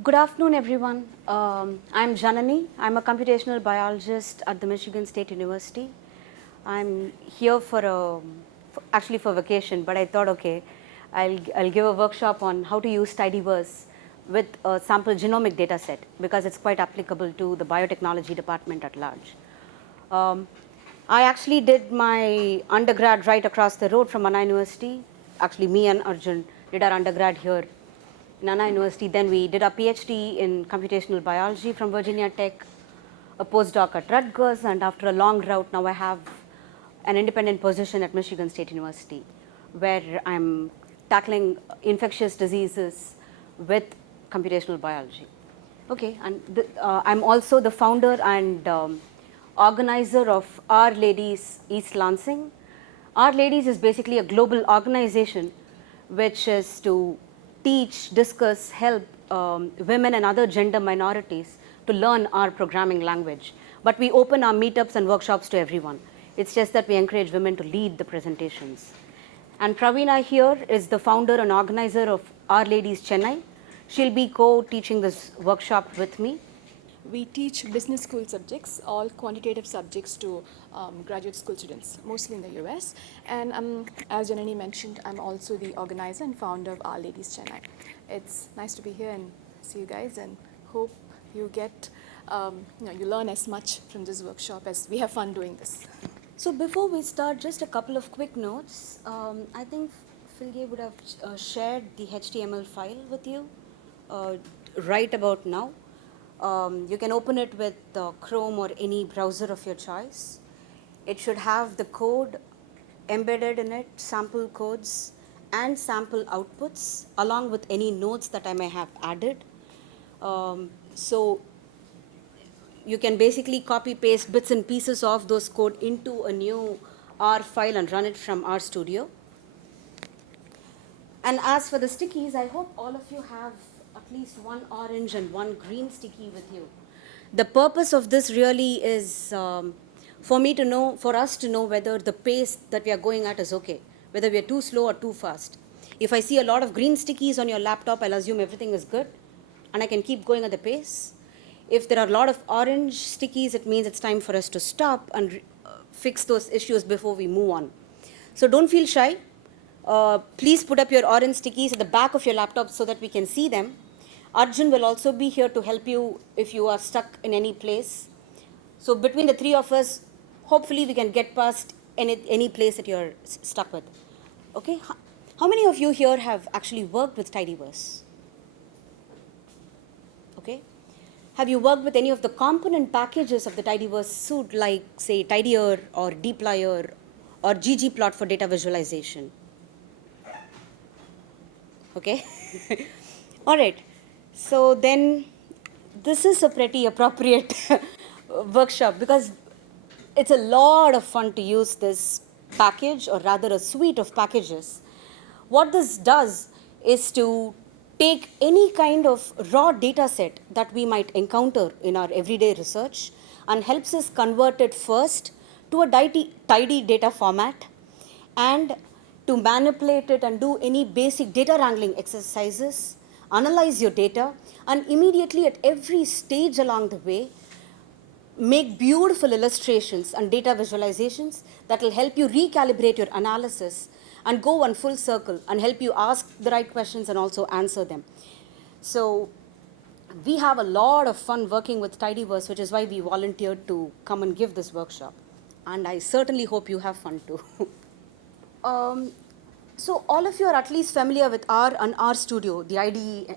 Good afternoon, everyone. I'm Janani. I'm a computational biologist at the Michigan State University. I'm here actually for vacation, but I thought, okay, I'll give a workshop on how to use tidyverse with a sample genomic data set because it's quite applicable to the biotechnology department at large. Um, I actually did my undergrad right across the road from Anna University. Actually, me and Arjun did our undergrad here in Anna University. Then we did our PhD in computational biology from Virginia Tech, a postdoc at Rutgers, and after a long route, now I have an independent position at Michigan State University, where I'm tackling infectious diseases with computational biology. Okay, and I'm also the founder and organizer of Our Ladies East Lansing. Our Ladies is basically a global organization which is to teach, discuss, help women and other gender minorities to learn our programming language. But we open our meetups and workshops to everyone. It's just that we encourage women to lead the presentations. And Praveena here is the founder and organizer of Our Ladies Chennai. She'll be co-teaching this workshop with me. We teach business school subjects, all quantitative subjects to graduate school students, mostly in the US. And as Janani mentioned, I'm also the organizer and founder of Our Ladies Chennai. It's nice to be here and see you guys, and hope you get, you learn as much from this workshop as we have fun doing this. So before we start, just a couple of quick notes. I think Philge would have shared the HTML file with you right about now. You can open it with Chrome or any browser of your choice. It should have the code embedded in it, sample codes, and sample outputs, along with any notes that I may have added. So you can basically copy paste bits and pieces of those code into a new R file and run it from RStudio. And as for the stickies, I hope all of you have at least one orange and one green sticky with you. The purpose of this really is for us to know whether the pace that we are going at is okay, whether we are too slow or too fast. If I see a lot of green stickies on your laptop, I'll assume everything is good and I can keep going at the pace. If there are a lot of orange stickies, it means it's time for us to stop and fix those issues before we move on. So don't feel shy. Please put up your orange stickies at the back of your laptop so that we can see them. Arjun will also be here to help you if you are stuck in any place. So between the three of us, hopefully we can get past any place that you're stuck with. Okay? How many of you here have actually worked with tidyverse? Okay? Have you worked with any of the component packages of the tidyverse suite, like say tidyr or dplyr or ggplot for data visualization? Okay? All right. So then this is a pretty appropriate workshop because it's a lot of fun to use this package, or rather a suite of packages. What this does is to take any kind of raw data set that we might encounter in our everyday research and helps us convert it first to a tidy data format, and to manipulate it and do any basic data wrangling exercises, analyze your data, and immediately at every stage along the way, make beautiful illustrations and data visualizations that will help you recalibrate your analysis and go on full circle and help you ask the right questions and also answer them. So we have a lot of fun working with tidyverse, which is why we volunteered to come and give this workshop. And I certainly hope you have fun too. So all of you are at least familiar with R and RStudio, the IDE,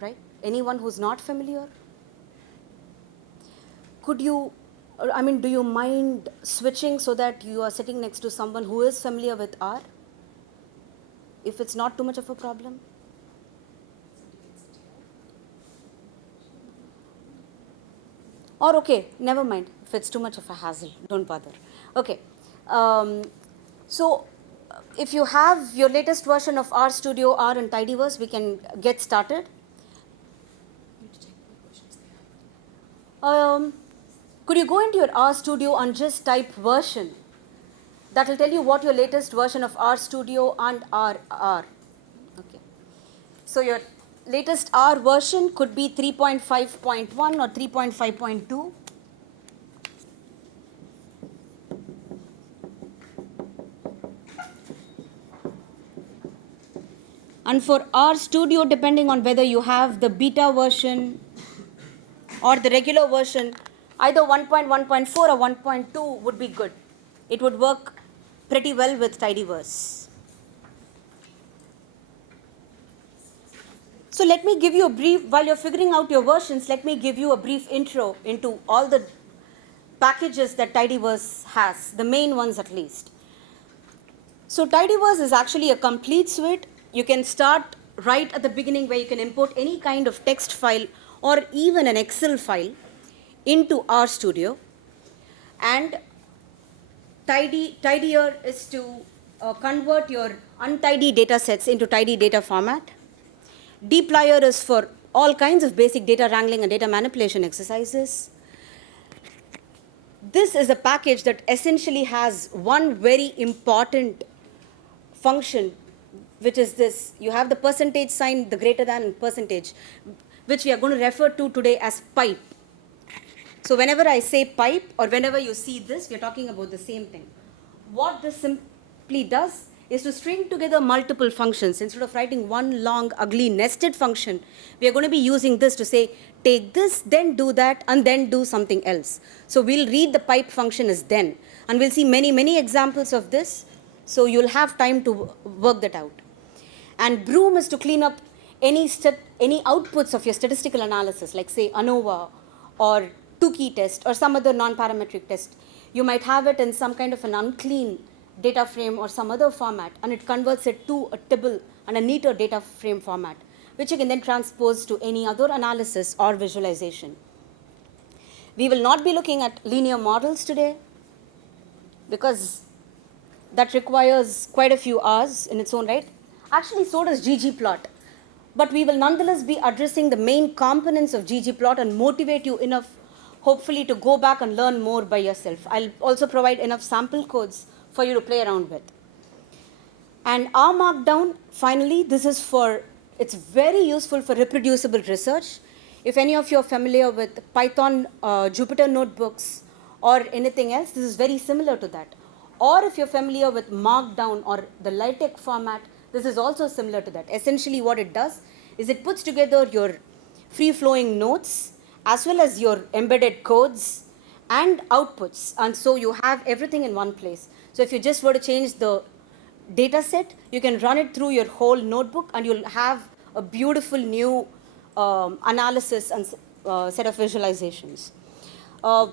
right? Anyone who's not familiar? Do you mind switching so that you are sitting next to someone who is familiar with R? If it's not too much of a problem? Or okay, never mind. If it's too much of a hassle, don't bother. Okay. So if you have your latest version of RStudio, R and tidyverse, we can get started. Could you go into your RStudio and just type version? That will tell you what your latest version of RStudio and R are. Okay. So your latest R version could be 3.5.1 or 3.5.2. And for R Studio, depending on whether you have the beta version or the regular version, either 1.1.4 or 1.2 would be good. It would work pretty well with tidyverse. So let me give you a brief, while you're figuring out your versions, let me give you a brief intro into all the packages that tidyverse has, the main ones at least. So tidyverse is actually a complete suite. You can start right at the beginning where you can import any kind of text file or even an Excel file into RStudio. And tidier is to convert your untidy data sets into tidy data format. Dplyr is for all kinds of basic data wrangling and data manipulation exercises. This is a package that essentially has one very important function, which is this. You have the percentage sign, the greater than percentage, which we are going to refer to today as pipe. So whenever I say pipe or whenever you see this, we are talking about the same thing. What this simply does is to string together multiple functions. Instead of writing one long, ugly, nested function, we are going to be using this to say, take this, then do that, and then do something else. So we'll read the pipe function as then. And we'll see many, many examples of this. So you'll have time to work that out. And broom is to clean up any outputs of your statistical analysis, like say ANOVA or two-key test or some other non-parametric test. You might have it in some kind of an unclean data frame or some other format, and it converts it to a tibble and a neater data frame format, which you can then transpose to any other analysis or visualization. We will not be looking at linear models today because that requires quite a few hours in its own right. Actually, so does ggplot. But we will nonetheless be addressing the main components of ggplot and motivate you enough, hopefully, to go back and learn more by yourself. I'll also provide enough sample codes for you to play around with. And R Markdown, finally, it's very useful for reproducible research. If any of you are familiar with Python Jupyter notebooks or anything else, this is very similar to that. Or if you're familiar with Markdown or the LaTeX format, this is also similar to that. Essentially what it does is it puts together your free-flowing notes as well as your embedded codes and outputs. And so you have everything in one place. So if you just were to change the data set, you can run it through your whole notebook and you'll have a beautiful new analysis and set of visualizations.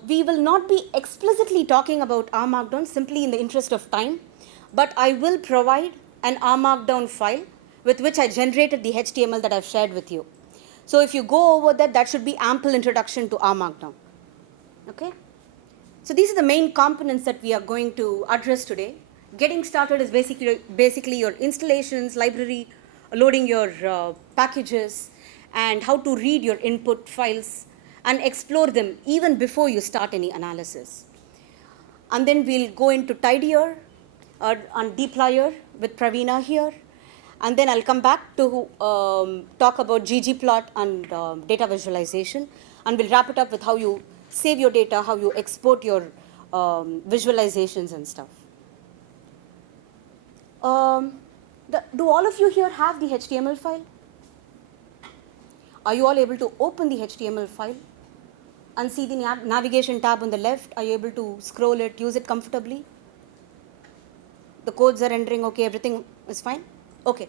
We will not be explicitly talking about R Markdown simply in the interest of time, but I will provide an R Markdown file with which I generated the HTML that I've shared with you. So if you go over that, that should be ample introduction to R Markdown. Okay? So these are the main components that we are going to address today. Getting started is basically your installations, library, loading your packages, and how to read your input files and explore them even before you start any analysis. And then we'll go into tidyr and dplyr with Praveena here. And then I'll come back to talk about ggplot and data visualization. And we'll wrap it up with how you save your data, how you export your visualizations and stuff. Do all of you here have the HTML file? Are you all able to open the HTML file and see the navigation tab on the left? Are you able to scroll it, use it comfortably? The codes are rendering okay, everything is fine? Okay.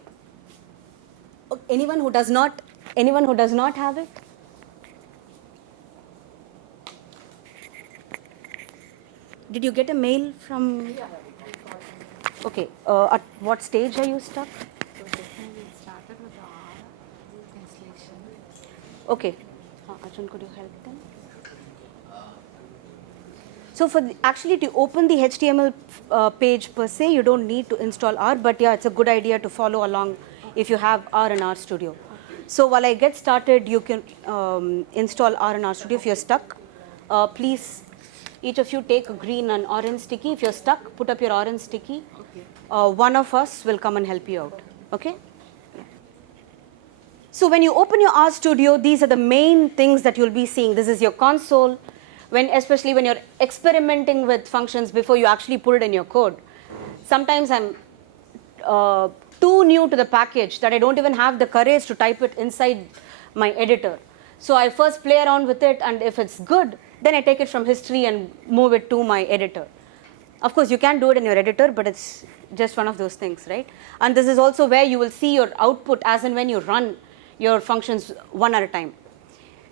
Anyone who does not have it? Did you get a mail from? Yeah. Okay. At what stage are you stuck? So we started with the R installation. Okay. Arjun, could you help them? So actually to open the HTML page per se, you don't need to install R, but yeah, it's a good idea to follow along if you have R in RStudio. Okay. So while I get started, you can install R in RStudio. If you're stuck, please, each of you take a green and orange sticky. If you're stuck, put up your orange sticky. Okay. One of us will come and help you out. Okay? So when you open your RStudio, these are the main things that you'll be seeing. This is your console, especially when you're experimenting with functions before you actually put it in your code. Sometimes I'm too new to the package that I don't even have the courage to type it inside my editor. So I first play around with it, and if it's good, then I take it from history and move it to my editor. Of course, you can do it in your editor, but it's just one of those things, right? And this is also where you will see your output as and when you run your functions one at a time.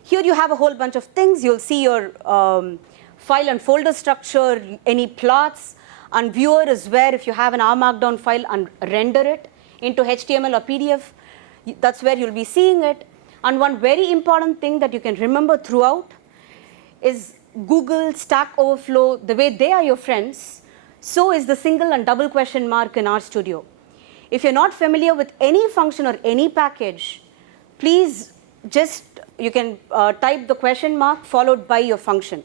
Here you have a whole bunch of things. You'll see your file and folder structure, any plots, and viewer is where if you have an R Markdown file and render it into HTML or PDF, that's where you'll be seeing it. And one very important thing that you can remember throughout is Google, Stack Overflow, the way they are your friends, so is the single and double question mark in RStudio. If you're not familiar with any function or any package, please just, you can type the question mark followed by your function.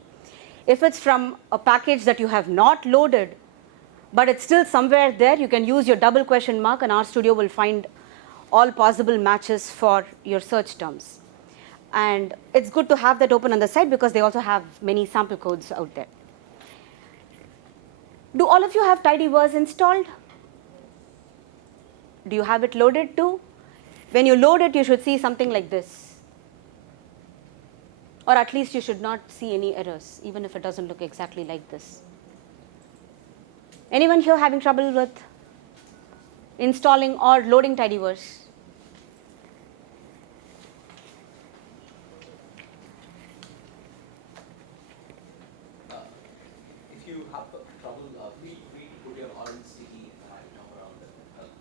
If it's from a package that you have not loaded, but it's still somewhere there, you can use your double question mark and RStudio will find all possible matches for your search terms. And it's good to have that open on the side because they also have many sample codes out there. Do all of you have tidyverse installed? Do you have it loaded too? When you load it, you should see something like this. Or at least you should not see any errors, even if it doesn't look exactly like this. Anyone here having trouble with installing or loading tidyverse? If you have trouble, feel free to put your orange sticky around it.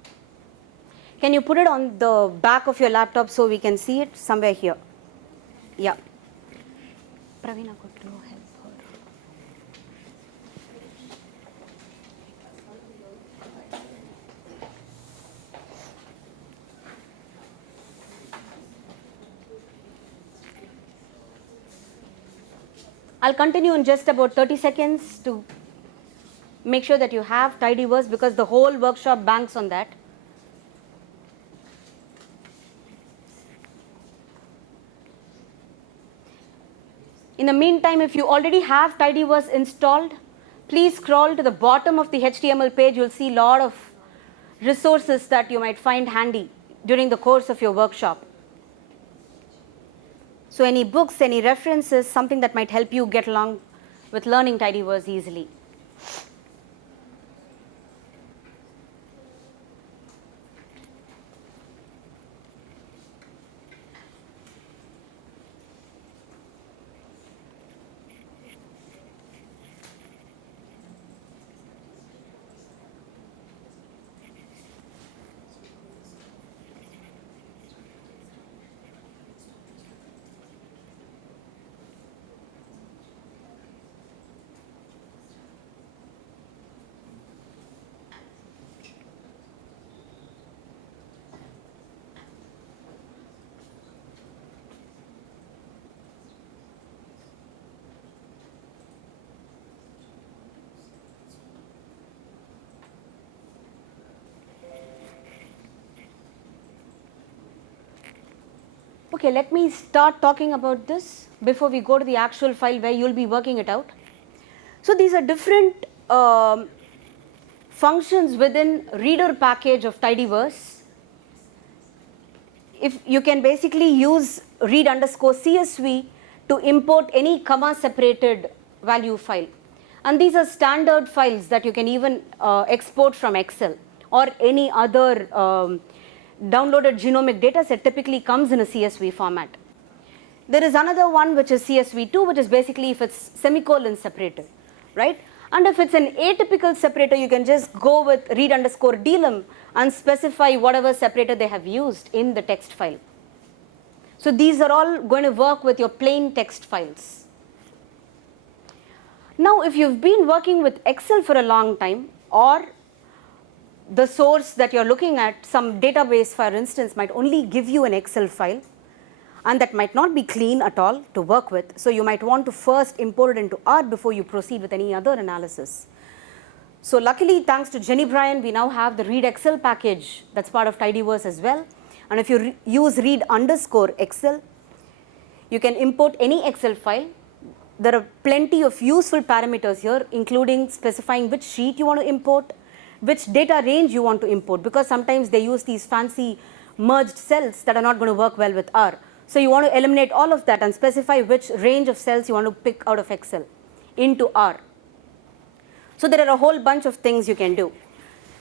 Can you put it on the back of your laptop so we can see it somewhere here? Yeah. Pravina could do help her. I'll continue in just about 30 seconds to make sure that you have tidyverse because the whole workshop banks on that. In the meantime, if you already have tidyverse installed, please scroll to the bottom of the HTML page. You'll see a lot of resources that you might find handy during the course of your workshop. So any books, any references, something that might help you get along with learning tidyverse easily. Okay, let me start talking about this before we go to the actual file where you'll be working it out. So these are different functions within reader package of tidyverse. If you can basically use read_CSV to import any comma separated value file. And these are standard files that you can even export from Excel or any other downloaded genomic dataset typically comes in a CSV format. There is another one which is CSV2, which is basically if it's semicolon separated, right? And if it's an atypical separator, you can just go with read_delim and specify whatever separator they have used in the text file. So these are all going to work with your plain text files. Now, if you've been working with Excel for a long time, or the source that you're looking at, some database for instance, might only give you an Excel file, and that might not be clean at all to work with. So you might want to first import it into R before you proceed with any other analysis. So luckily, thanks to Jenny Bryan, we now have the read Excel package that's part of tidyverse as well. And if you use read underscore Excel, you can import any Excel file. There are plenty of useful parameters here, including specifying which sheet you want to import, which data range you want to import, because sometimes they use these fancy merged cells that are not going to work well with R. So you want to eliminate all of that and specify which range of cells you want to pick out of Excel into R. So there are a whole bunch of things you can do.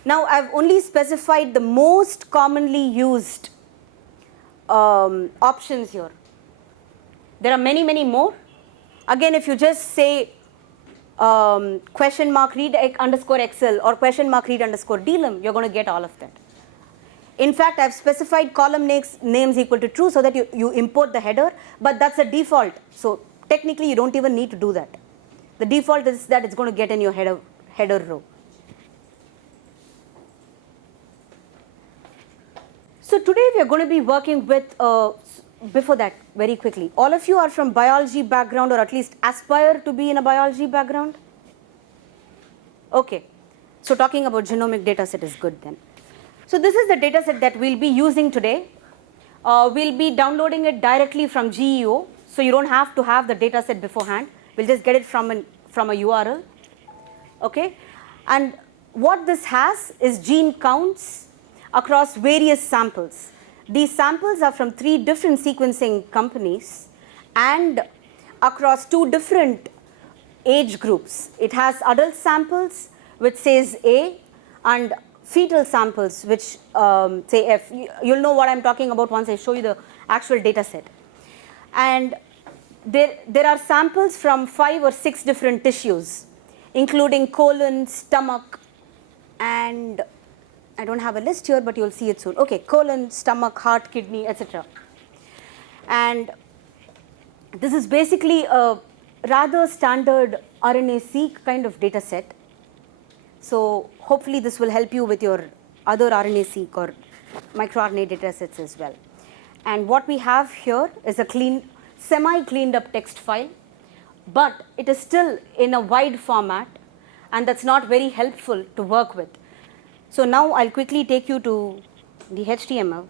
Now I've only specified the most commonly used options here. There are many, many more. Again, if you just say question mark read underscore Excel or question mark read underscore delim, you're going to get all of that. In fact, I've specified column names equal to true so that you import the header, but that's a default. So technically, you don't even need to do that. The default is that it's going to get in your header row. So today we are going to be working with, before that, very quickly, all of you are from biology background or at least aspire to be in a biology background? Okay, so talking about genomic dataset is good then. So this is the dataset that we'll be using today. We'll be downloading it directly from GEO, so you don't have to have the dataset beforehand. We'll just get it from a URL. Okay, and what this has is gene counts across various samples. These samples are from 3 different sequencing companies and across 2 different age groups. It has adult samples, which says A, and fetal samples, which say F. You'll know what I'm talking about once I show you the actual data set. And there are samples from 5 or 6 different tissues, including colon, stomach, and I don't have a list here, but you'll see it soon. Okay, colon, stomach, heart, kidney, etc. And this is basically a rather standard RNA-seq kind of data set. So hopefully this will help you with your other RNA-seq or microRNA data sets as well. And what we have here is a semi-cleaned up text file, but it is still in a wide format, and that's not very helpful to work with. So now I'll quickly take you to the HTML.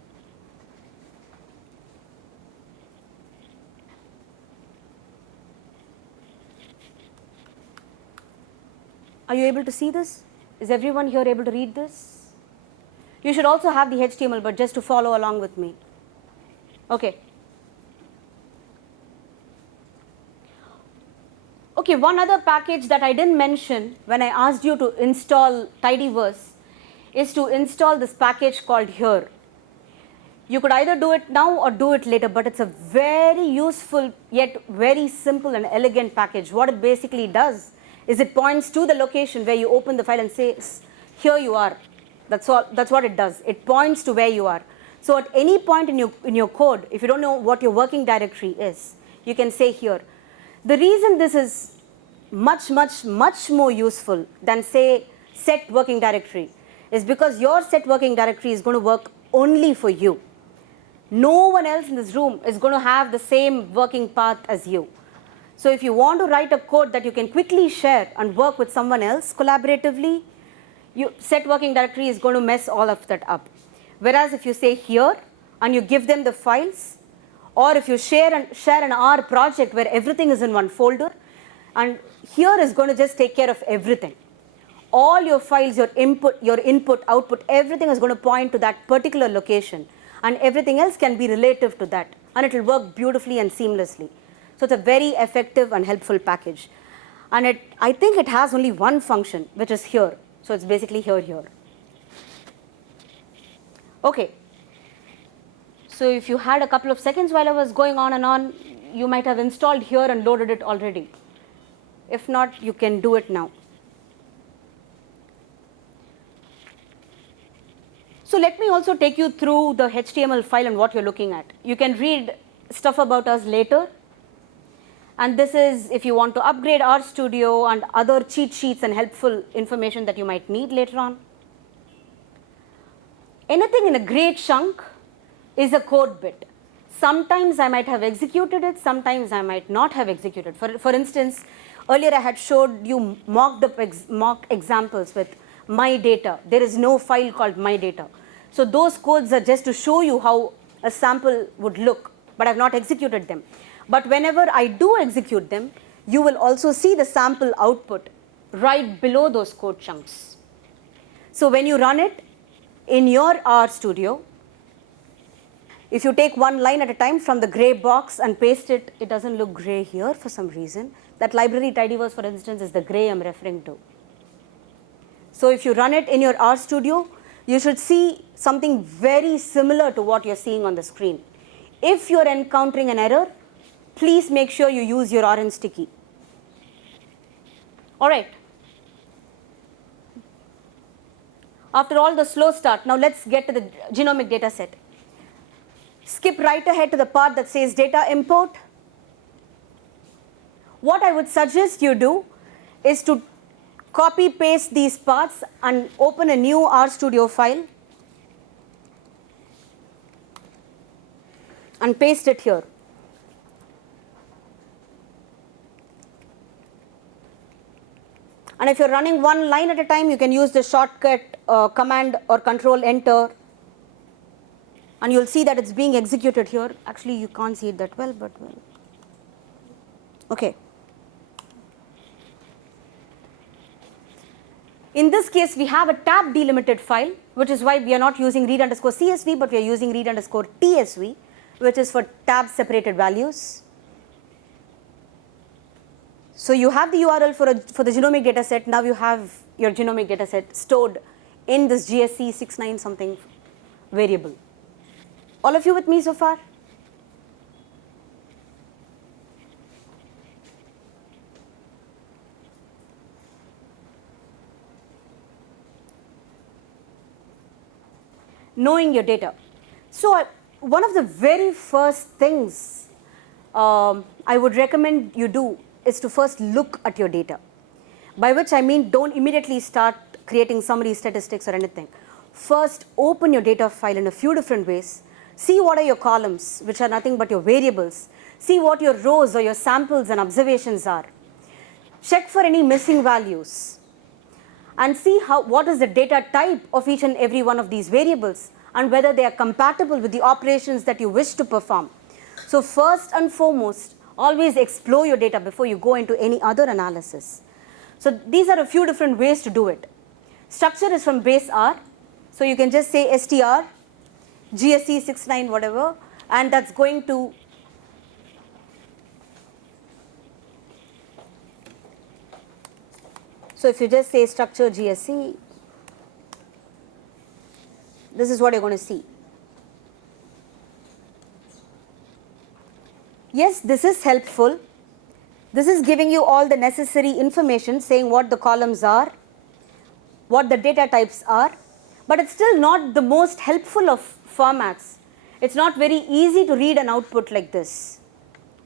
Are you able to see this? Is everyone here able to read this? You should also have the HTML, but just to follow along with me. Okay. Okay, one other package that I didn't mention when I asked you to install tidyverse is to install this package called here. You could either do it now or do it later, but it's a very useful yet very simple and elegant package. What it basically does is it points to the location where you open the file and says, here you are. That's all. That's what it does. It points to where you are. So at any point in your code, if you don't know what your working directory is, you can say here. The reason this is much more useful than say set working directory is because your set working directory is going to work only for you. No one else in this room is going to have the same working path as you. So if you want to write a code that you can quickly share and work with someone else collaboratively, set working directory is going to mess all of that up. Whereas if you say here and you give them the files, or if you share an R project where everything is in one folder, and here is going to just take care of everything. All your files, your input, output, everything is going to point to that particular location, and everything else can be relative to that, and it will work beautifully and seamlessly. So it's a very effective and helpful package. And I think it has only one function, which is here. So it's basically here. Okay. So if you had a couple of seconds while I was going on and on, you might have installed here and loaded it already. If not, you can do it now. So let me also take you through the HTML file and what you're looking at. You can read stuff about us later. And this is if you want to upgrade RStudio and other cheat sheets and helpful information that you might need later on. Anything in a gray chunk is a code bit. Sometimes I might have executed it, sometimes I might not have executed. For instance, earlier I had showed you mock examples with my data. There is no file called my data. So those codes are just to show you how a sample would look, but I've not executed them. But whenever I do execute them, you will also see the sample output right below those code chunks. So when you run it in your RStudio, if you take one line at a time from the gray box and paste it, it doesn't look gray here for some reason. That library tidyverse, for instance, is the gray I'm referring to. So if you run it in your RStudio, you should see something very similar to what you're seeing on the screen. If you're encountering an error, please make sure you use your orange sticky. All right. After all the slow start, now let's get to the genomic data set. Skip right ahead to the part that says data import. What I would suggest you do is to copy paste these parts and open a new RStudio file and paste it here. And if you're running one line at a time, you can use the shortcut command or control enter, and you'll see that it's being executed here. Actually, you can't see it that well, but well. Okay. In this case, we have a tab delimited file, which is why we are not using read underscore CSV, but we are using read underscore TSV, which is for tab separated values. So you have the URL for the genomic data set. Now you have your genomic data set stored in this GSC 69 something variable. All of you with me so far? Knowing your data. So one of the very first things I would recommend you do is to first look at your data. By which I mean don't immediately start creating summary statistics or anything. First open your data file in a few different ways. See what are your columns, which are nothing but your variables. See what your rows or your samples and observations are. Check for any missing values. And see what is the data type of each and every one of these variables and whether they are compatible with the operations that you wish to perform. So first and foremost, always explore your data before you go into any other analysis. So these are a few different ways to do it. Structure is from base R. So you can just say str, GSC 69 whatever, and that's going to so if you just say structure GSC, this is what you're going to see. Yes, this is helpful. This is giving you all the necessary information saying what the columns are, what the data types are, but it's still not the most helpful of formats. It's not very easy to read an output like this,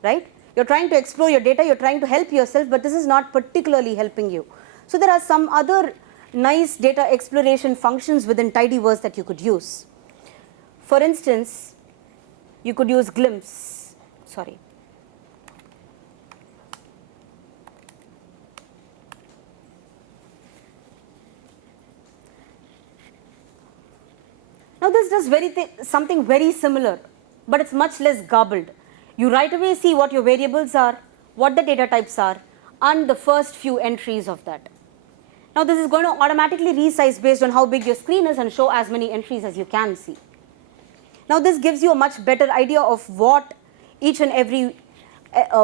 right? You're trying to explore your data, you're trying to help yourself, but this is not particularly helping you. So there are some other nice data exploration functions within tidyverse that you could use. For instance, you could use glimpse, sorry. Now this does something very similar, but it's much less garbled. You right away see what your variables are, what the data types are, and the first few entries of that. Now this is going to automatically resize based on how big your screen is and show as many entries as you can see. Now this gives you a much better idea of what each and every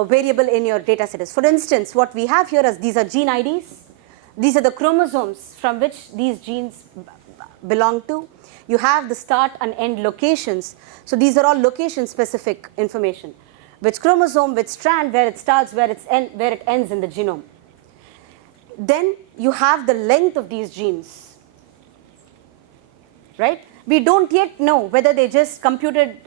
variable in your data set is. For instance, what we have here is these are gene IDs. These are the chromosomes from which these genes belong to. You have the start and end locations. So these are all location specific information. Which chromosome, which strand, where it starts, where it ends in the genome. Then you have the length of these genes, right? We don't yet know whether they just computed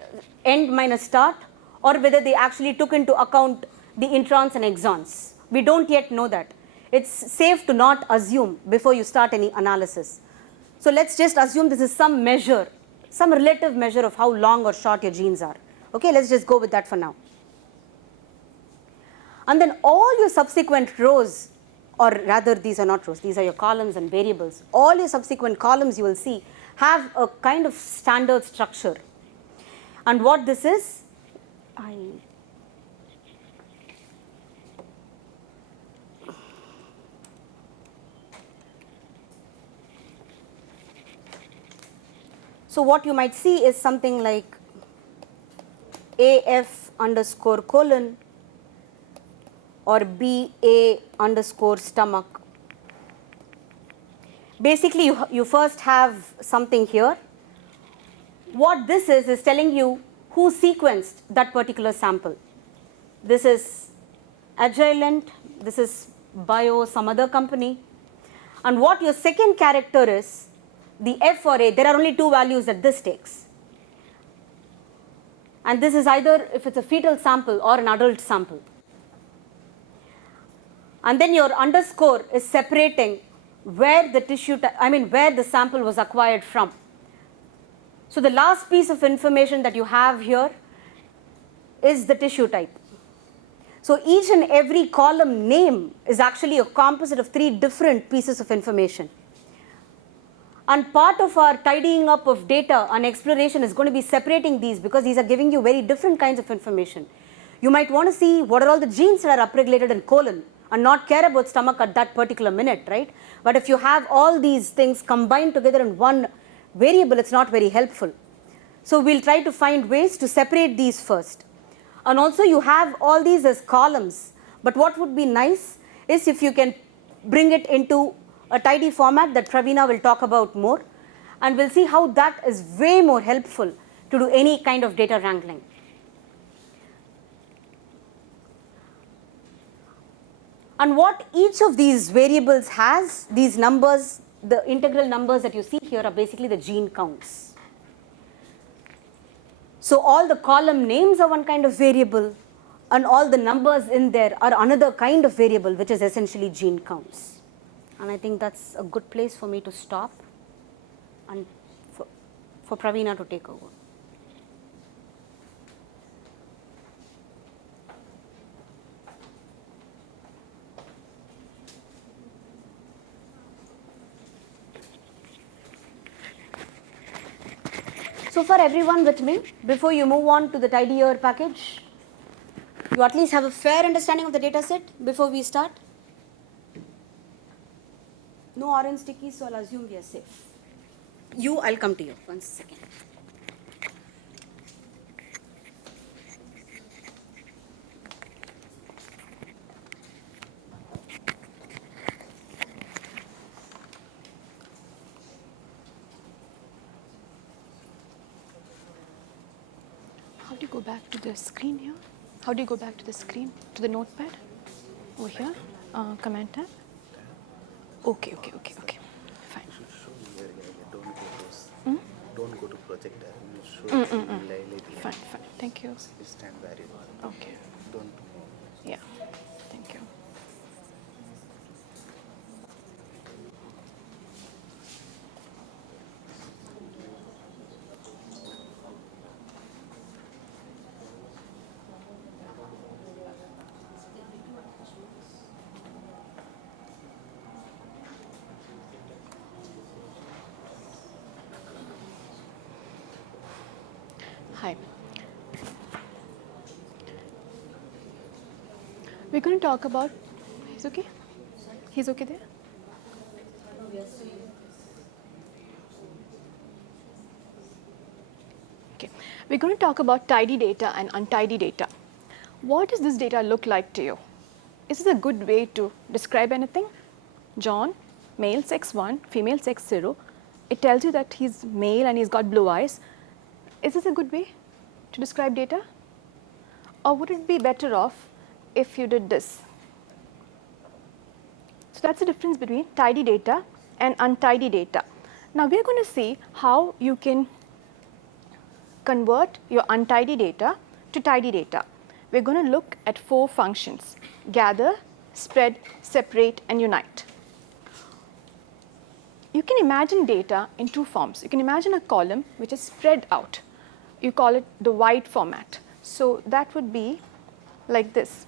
end minus start or whether they actually took into account the introns and exons. We don't yet know that. It's safe to not assume before you start any analysis. So let's just assume this is some measure, some relative measure of how long or short your genes are. Okay, let's just go with that for now. And then all your subsequent rows, or rather these are not rows, these are your columns and variables. All your subsequent columns you will see have a kind of standard structure. And what this is, so what you might see is something like AF underscore colon or BA underscore stomach. Basically, you first have something here. What this is telling you who sequenced that particular sample. This is Agilent, this is Bio, some other company. And what your second character is, the F or A, there are only two values that this takes. And this is either if it's a fetal sample or an adult sample. And then your underscore is separating where the where the sample was acquired from. So the last piece of information that you have here is the tissue type. So each and every column name is actually a composite of 3 different pieces of information. And part of our tidying up of data and exploration is going to be separating these, because these are giving you very different kinds of information. You might want to see what are all the genes that are upregulated in colon and not care about stomach at that particular minute, right? But if you have all these things combined together in one variable, it's not very helpful. So we'll try to find ways to separate these first. And also you have all these as columns, but what would be nice is if you can bring it into a tidy format that Praveena will talk about more, and we'll see how that is way more helpful to do any kind of data wrangling. And what each of these variables has, these numbers, the integral numbers that you see here are basically the gene counts. So all the column names are one kind of variable, and all the numbers in there are another kind of variable, which is essentially gene counts. And I think that's a good place for me to stop and for Praveena to take over. So far, everyone with me, before you move on to the tidier package, you at least have a fair understanding of the data set before we start? No orange stickies, so I'll assume we are safe. I'll come to you. 1 second. How do you go back to the screen here? How do you go back to the screen, to the notepad? Over here? Command tab? Okay. Fine. Don't go to project tab. You show Fine. Thank you. stand variable. Okay. Don't move. Yeah. Thank you. Hi. We're going to talk about, he's okay? He's okay there? Okay. We're going to talk about tidy data and untidy data. What does this data look like to you? Is this a good way to describe anything? John, male, sex 1, female, sex 0. It tells you that he's male and he's got blue eyes. Is this a good way to describe data? Or would it be better off if you did this? So that's the difference between tidy data and untidy data. Now we're going to see how you can convert your untidy data to tidy data. We're going to look at 4 functions: gather, spread, separate, and unite. You can imagine data in 2 forms. You can imagine a column which is spread out. You call it the wide format. So that would be like this.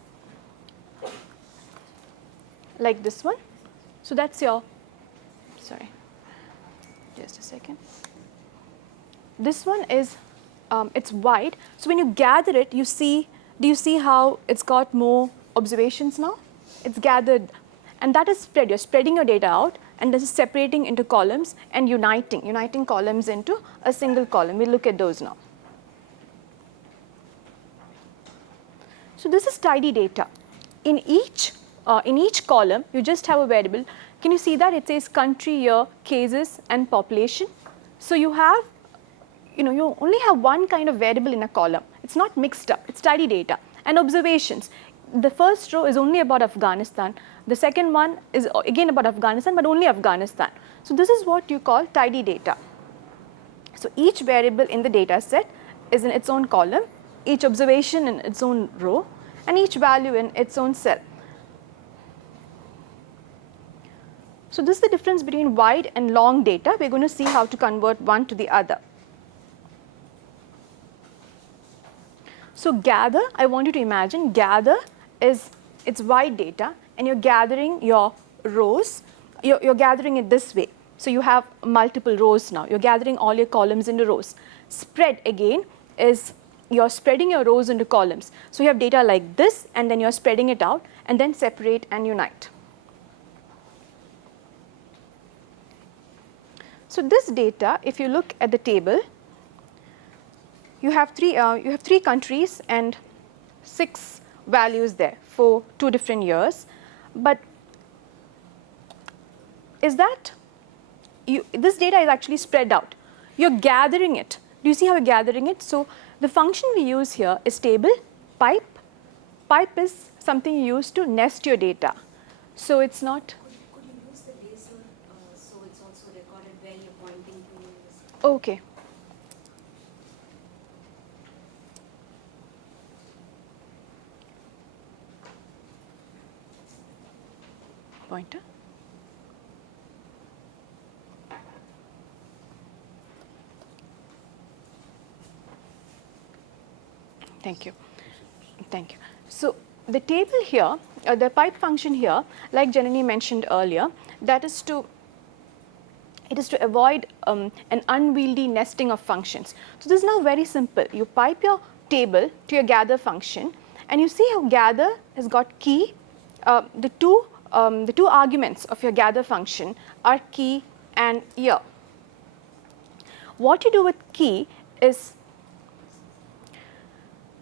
Like this one. So that's your, sorry, just a second. this one is, it's wide. So when you gather it, you see, do you see how it's got more observations now? It's gathered, and that is spread. You're spreading your data out, and this is separating into columns and uniting columns into a single column. We'll look at those now. So this is tidy data. In each column, you just have a variable. Can you see that? It says country, year, cases, and population. So you have, you only have one kind of variable in a column. It's not mixed up. It's tidy data. And observations. The first row is only about Afghanistan. The second one is again about Afghanistan, but only Afghanistan. So this is what you call tidy data. So each variable in the data set is in its own column, each observation in its own row, and each value in its own cell. So this is the difference between wide and long data. We're going to see how to convert one to the other. So gather, I want you to imagine, gather is, it's wide data, and you're gathering your rows. You're gathering it this way. So you have multiple rows now. You're gathering all your columns into rows. Spread, again, is you're spreading your rows into columns. So you have data like this, and then you're spreading it out, and then separate and unite. So this data, if you look at the table, you have three countries and 6 values there for 2 different years. But is that, this data is actually spread out. You're gathering it. Do you see how you're gathering it? So the function we use here is table, pipe. Pipe is something you use to nest your data. So it's not. Could you use the laser so it's also recorded where you're pointing to? Okay. Pointer. Thank you. Thank you. So the table here, the pipe function here, like Janani mentioned earlier, it is to avoid an unwieldy nesting of functions. So this is now very simple. You pipe your table to your gather function, and you see how gather has got key. The two arguments of your gather function are key and year. What you do with key is,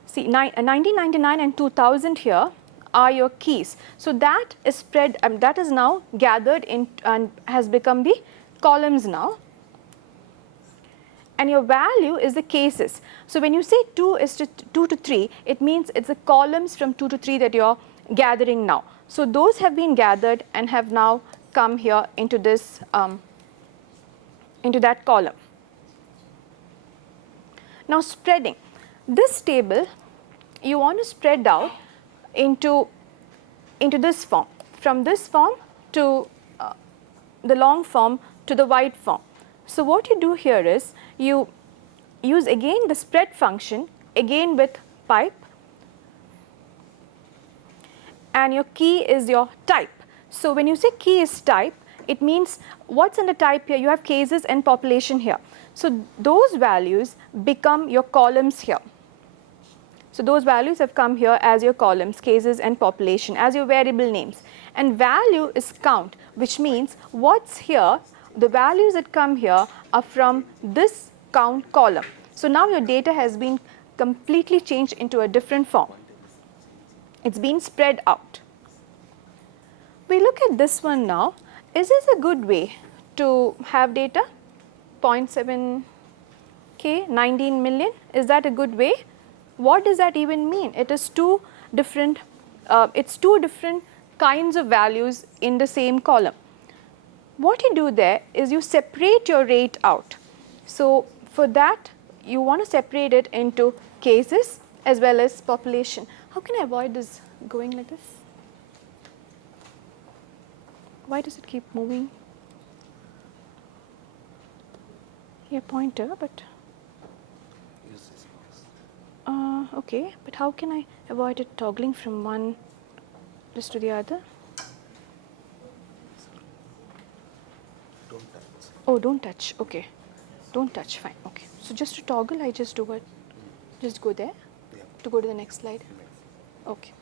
see, 1999 and 2000 here are your keys. So that is spread, that is now gathered in and has become the columns now. And your value is the cases. So when you say 2 to 3, it means it's the columns from 2 to 3 that you're gathering now. So those have been gathered and have now come here into this, into that column. Now spreading. This table, you want to spread out into this form, from this form to the long form to the wide form. So what you do here is you use again the spread function, again with pipe, and your key is your type. So when you say key is type, it means what's in the type here? You have cases and population here. So those values become your columns here. So those values have come here as your columns, cases and population, as your variable names. And value is count, which means what's here, the values that come here are from this count column. So now your data has been completely changed into a different form. It's been spread out. We look at this one now. Is this a good way to have data? 0.7K, 19 million, is that a good way? What does that even mean? It is two different kinds of values in the same column. What you do there is you separate your rate out. So for that, you want to separate it into cases as well as population. How can I avoid this going like this? Why does it keep moving? Here, pointer, but Use this mouse. okay, but how can I avoid it toggling from one just to the other? Don't touch. Oh, don't touch. Okay, don't touch. Fine. Okay. So just to toggle, I just do it. Just go there Yeah. to go to the next slide. Okay,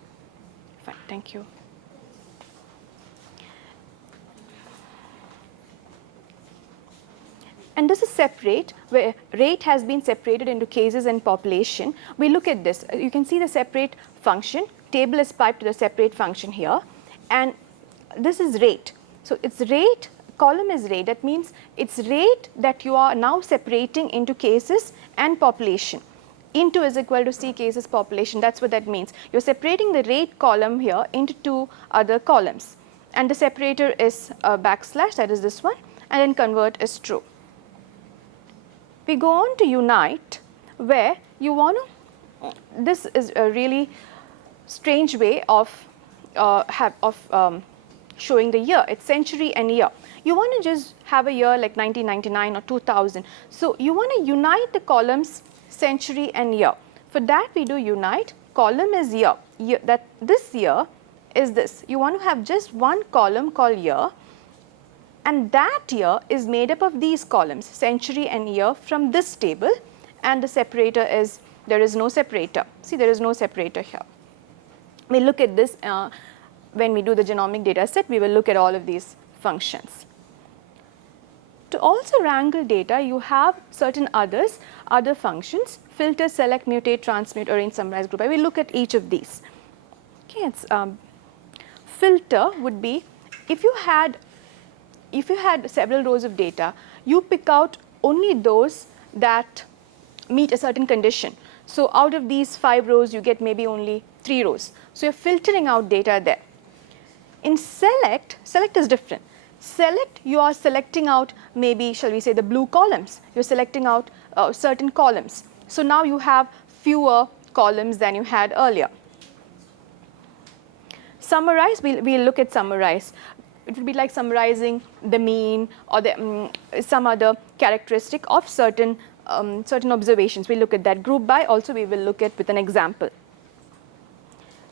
fine, thank you. And this is separate, where rate has been separated into cases and population. We look at this. You can see the separate function. Table is piped to the separate function here. And this is rate. So it's rate, column is rate. That means it's rate that you are now separating into cases and population. Into is equal to C cases population. That's what that means. You're separating the rate column here into two other columns. And the separator is a backslash, that is this one, and then convert is true. We go on to unite, where you want to, this is a really strange way of showing the year. It's century and year. You want to just have a year like 1999 or 2000. So you want to unite the columns century and year. For that we do unite, column is year. That this year is this. You want to have just one column called year, and that year is made up of these columns, century and year, from this table, and the separator is, there is no separator. See, there is no separator here. We look at this when we do the genomic data set, we will look at all of these functions. To also wrangle data, you have certain other functions, filter, select, mutate, transmute, arrange, summarize, group. I will look at each of these. Okay, it's filter would be, if you had several rows of data, you pick out only those that meet a certain condition. So out of these 5 rows, you get maybe only 3 rows. So you're filtering out data there. In select is different. Select, you are selecting out maybe, shall we say, the blue columns. You're selecting out certain columns. So now you have fewer columns than you had earlier. Summarize, we'll look at summarize. It would be like summarizing the mean or the, some other characteristic of certain observations. We'll look at that. Group by also we will look at with an example.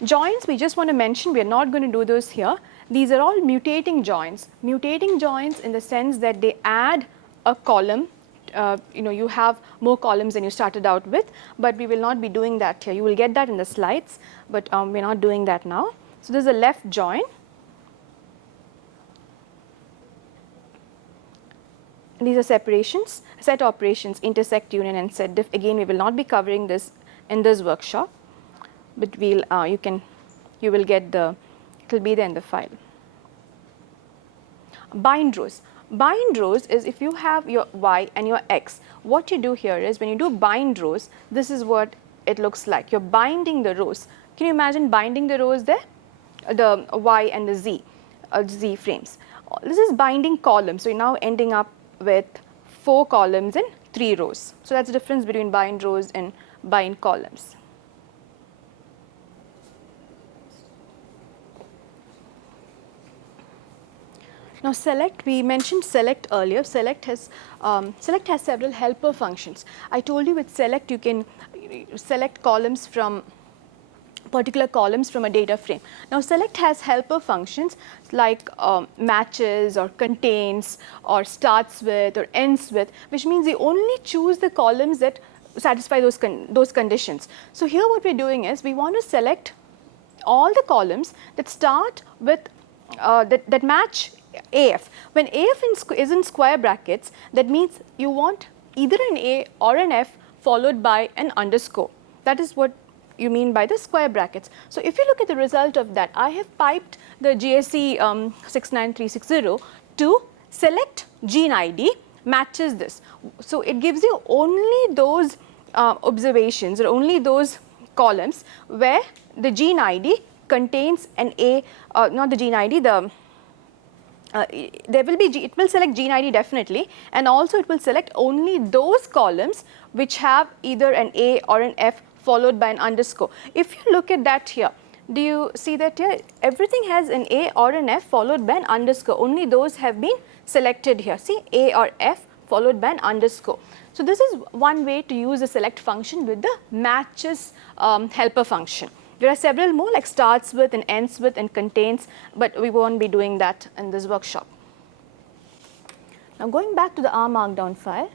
Joins, we just want to mention, we are not going to do those here. These are all mutating joins. Mutating joins in the sense that they add a column. You have more columns than you started out with, but we will not be doing that here. You will get that in the slides, but we're not doing that now. So this is a left join. These are separations, set operations, intersect, union, and set diff. Again, we will not be covering this in this workshop, but we'll you will get the, it will be there in the file. Bind rows. Bind rows is if you have your y and your x. What you do here is when you do bind rows, this is what it looks like. You're binding the rows. Can you imagine binding the rows there? The y and the z frames. This is binding columns. So you're now ending up with 4 columns and 3 rows. So that's the difference between bind rows and bind columns. Now select, we mentioned select earlier. Select has several helper functions. I told you with select you can select columns from particular columns from a data frame. Now select has helper functions like matches or contains or starts with or ends with, which means you only choose the columns that satisfy those conditions. So here what we're doing is we want to select all the columns that start with that match AF. When AF is in square brackets, that means you want either an A or an F followed by an underscore. That is what you mean by the square brackets. So if you look at the result of that, I have piped the GSE 69360 to select gene ID matches this. So it gives you only those observations or only those columns where the gene ID contains an A, not the gene ID, there will be, it will select gene ID definitely, and also it will select only those columns which have either an A or an F followed by an underscore. If you look at that here, do you see that here? Everything has an A or an F followed by an underscore. Only those have been selected here. See, A or F followed by an underscore. So this is one way to use the select function with the matches helper function. There are several more like starts with and ends with and contains, but we won't be doing that in this workshop. Now going back to the R Markdown file.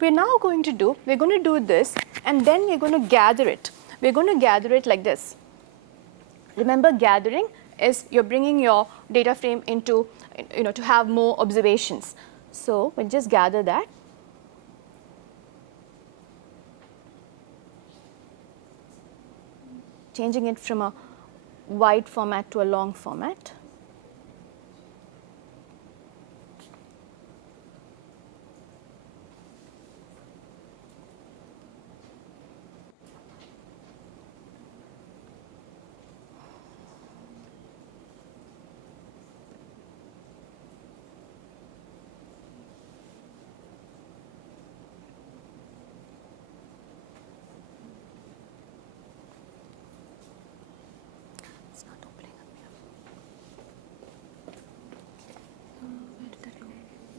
we're now going to do, we're going to do this, and then we're going to gather it. We're going to gather it like this. Remember, gathering is you're bringing your data frame into, to have more observations. So we'll just gather that. Changing it from a wide format to a long format. It's not opening up here. Where did that go?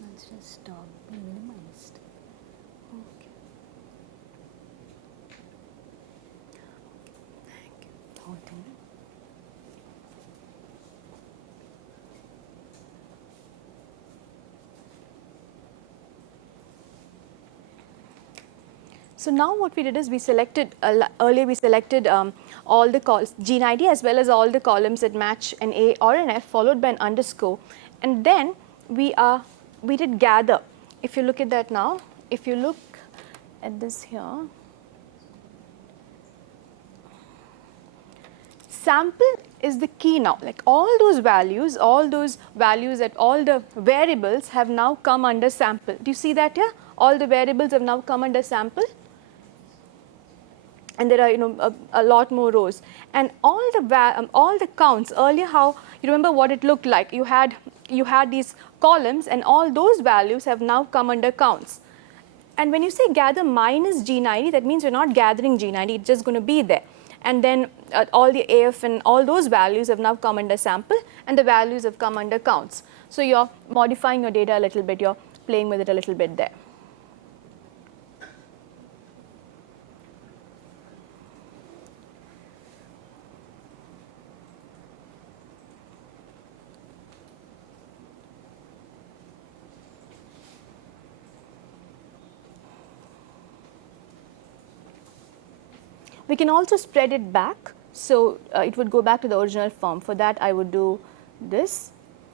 Let's just minimized. Okay. Thank you. Whole thing. So now what we did is we selected, earlier we selected all the gene ID as well as all the columns that match an A or an F followed by an underscore, and then we did gather. If you look at that now, if you look at this here, sample is the key now, like all those values at all the variables have now come under sample. Do you see that here? All the variables have now come under sample. And there are a lot more rows, and all the counts earlier, how you remember what it looked like, you had these columns and all those values have now come under counts. And when you say gather minus gene ID, that means you're not gathering gene ID, it's just going to be there. And then all the AF and all those values have now come under sample, and the values have come under counts. So you're modifying your data a little bit, you're playing with it a little bit there. We can also spread it back, so it would go back to the original form. For that, I would do this.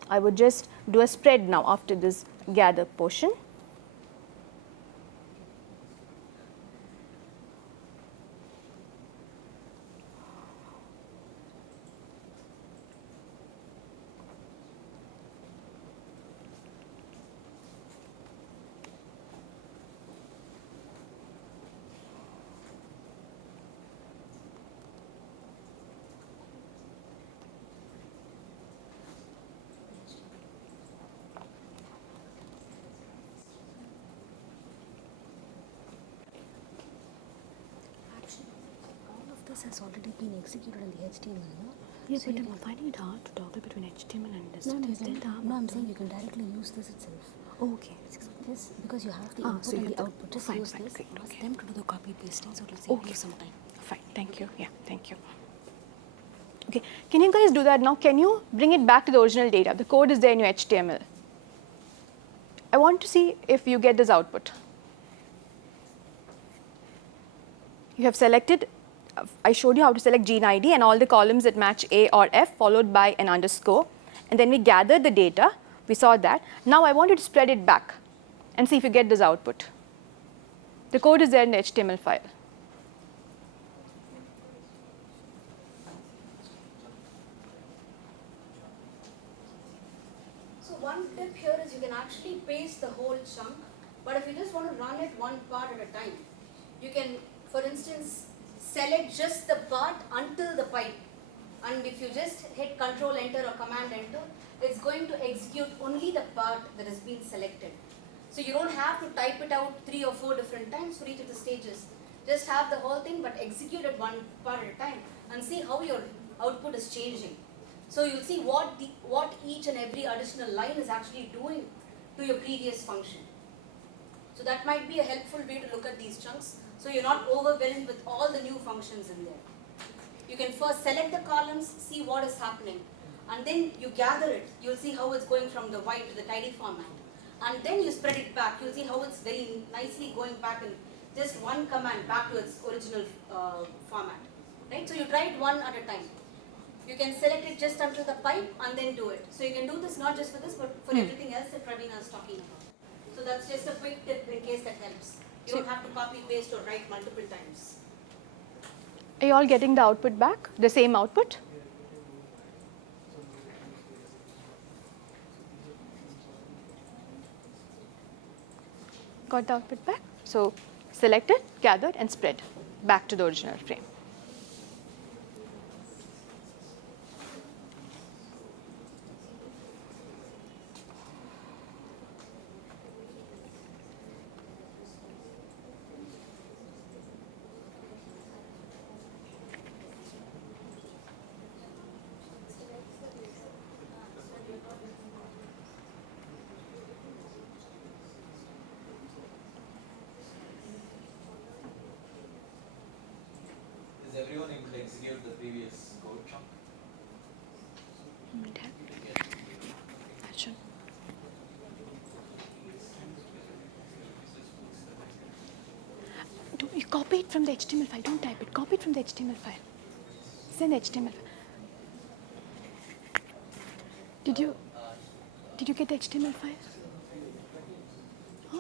I would just do a spread now after this gather portion. This has already been executed in the HTML, no? Yeah, So but you I'm finding it hard to toggle between HTML and this. No, I'm saying you can directly use this itself. Okay. This, because you have the Ah, input so you and have the the- output. Just fine, use fine, this. great, Ask okay. them to do the copy pasting, so it'll save Okay. you some time. Fine, thank you. Yeah, thank you. Okay, can you guys do that now? Can you bring it back to the original data? The code is there in your HTML. I want to see if you get this output. You have selected, I showed you how to select gene ID and all the columns that match A or F followed by an underscore. And then we gathered the data, we saw that. Now I want you to spread it back and see if you get this output. The code is there in the HTML file. So one tip here is you can actually paste the whole chunk, but if you just want to run it one part at a time, you can, for instance, select just the part until the pipe. And if you just hit Control Enter or Command Enter, it's going to execute only the part that has been selected. So you don't have to type it out 3 or 4 different times for each of the stages. Just have the whole thing, but execute it one part at a time and see how your output is changing. So you'll see what each and every additional line is actually doing to your previous function. So that might be a helpful way to look at these chunks, so you're not overwhelmed with all the new functions in there. You can first select the columns, see what is happening, and then you gather it. You'll see how it's going from the white to the tidy format. and then you spread it back. You'll see how it's very nicely going back in just one command back to its original format. Right? So you try it one at a time. You can select it just until the pipe and then do it. So you can do this not just for this, but for everything else that Praveen is talking about. So that's just a quick tip in case that helps. You don't have to copy, paste, or write multiple times. Are you all getting the output back? The same output? Got the output back? So selected, gathered, and spread back to the original frame. Is everyone able to execute the previous code chunk? Action. You copy it from the HTML file. Don't type it. Copy it from the HTML file. Send the HTML file. Did you get the HTML file? Huh?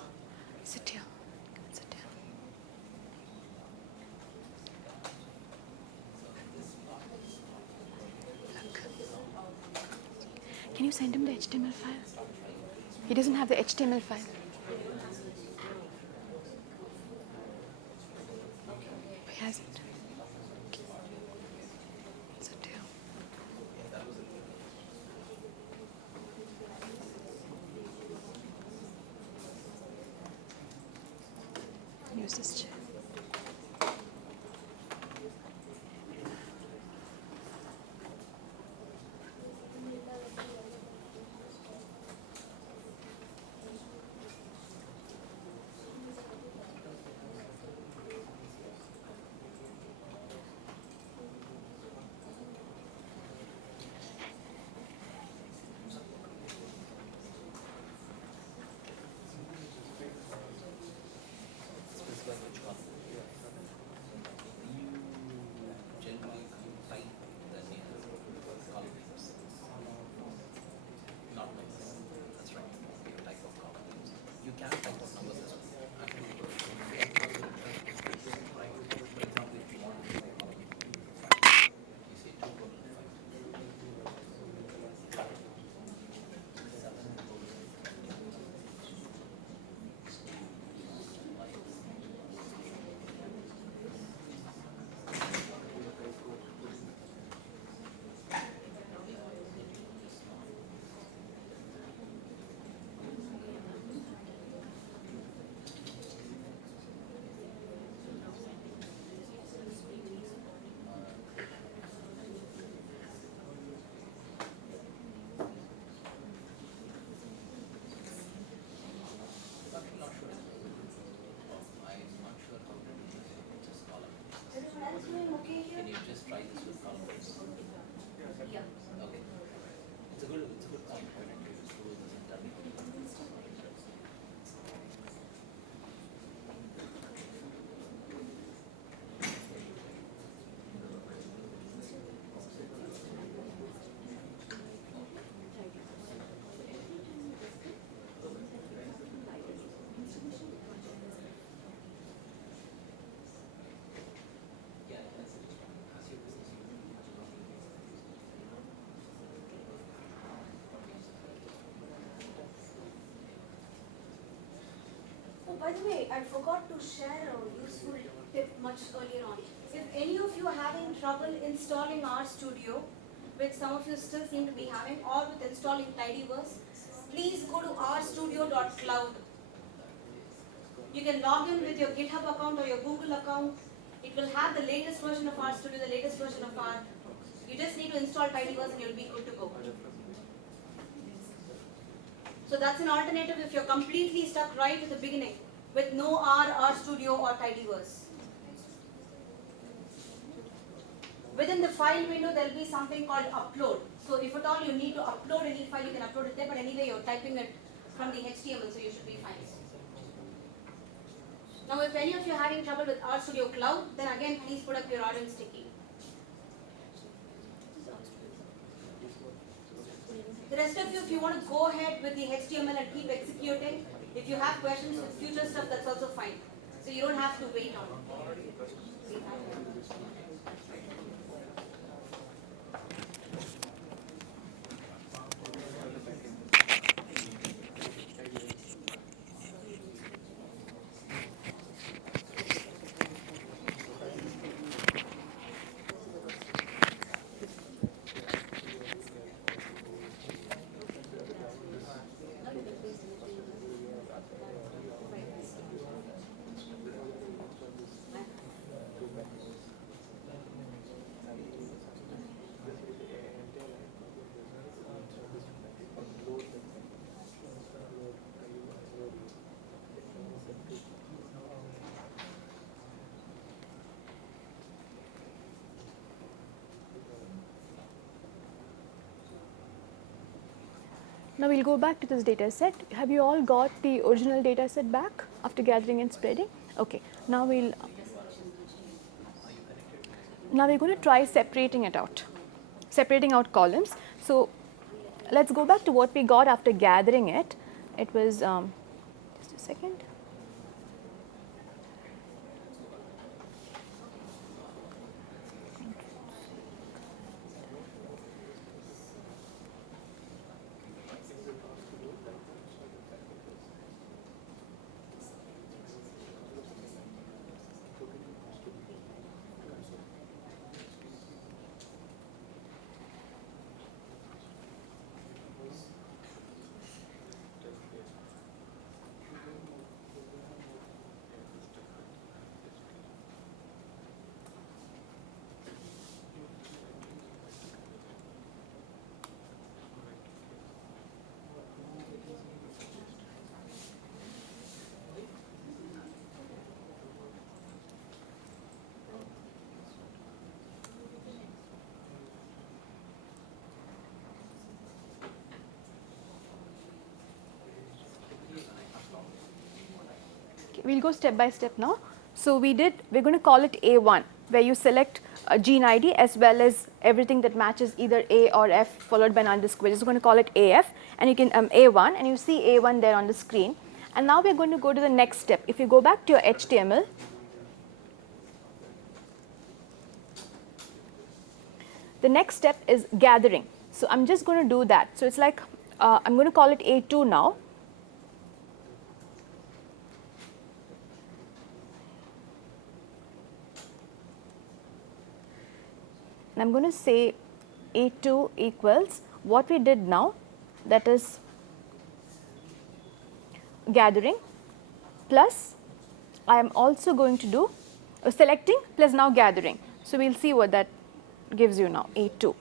Sit here. Sit here. Look. Can you send him the HTML file? He doesn't have the HTML file. He hasn't. Sit here. Use this chair. Specify which column. You generally type the name column names. Not numbers. That's right. Your type of column names. You can type of numbers as well. For example, if you want to type column 5, you say 2 colon 5. 7 colon Can you just try this with column names? Yeah. Okay. It's a good point actually. This tool doesn't tell me. Yeah, that's it. As your business Oh, by the way, I forgot to share a useful tip much earlier on. If any of you are having trouble installing RStudio, which some of you still seem to be having, or with installing tidyverse, please go to rstudio.cloud. You can log in with your GitHub account or your Google account. It will have the latest version of RStudio, the latest version of R. You just need to install tidyverse and you'll be good to go. So that's an alternative if you're completely stuck right at the beginning with no R, RStudio or tidyverse. Within the file window, there will be something called upload. So if at all you need to upload any file, you can upload it there, but anyway, you're typing it from the HTML, so you should be fine. Now, if any of you are having trouble with RStudio Cloud, then again, please put up your orange sticky. The rest of you, if you want to go ahead with the HTML and keep executing, if you have questions with future stuff, that's also fine. So you don't have to wait on it. Now we'll go back to this data set. Have you all got the original data set back after gathering and spreading? Okay. Now we're going to try separating it out, separating out columns. So let's go back to what we got after gathering it. It was just a second. We'll go step by step now. So we're going to call it A1, where you select a gene ID as well as everything that matches either A or F followed by an underscore. We're just going to call it AF, and you can A1, and you see A1 there on the screen. And now we're going to go to the next step. If you go back to your HTML, the next step is gathering. So I'm just going to do that. So it's like I'm going to call it A2 now. And I'm going to say A2 equals what we did now, that is gathering, plus I am also going to do selecting plus now gathering. So we'll see what that gives you now, A2.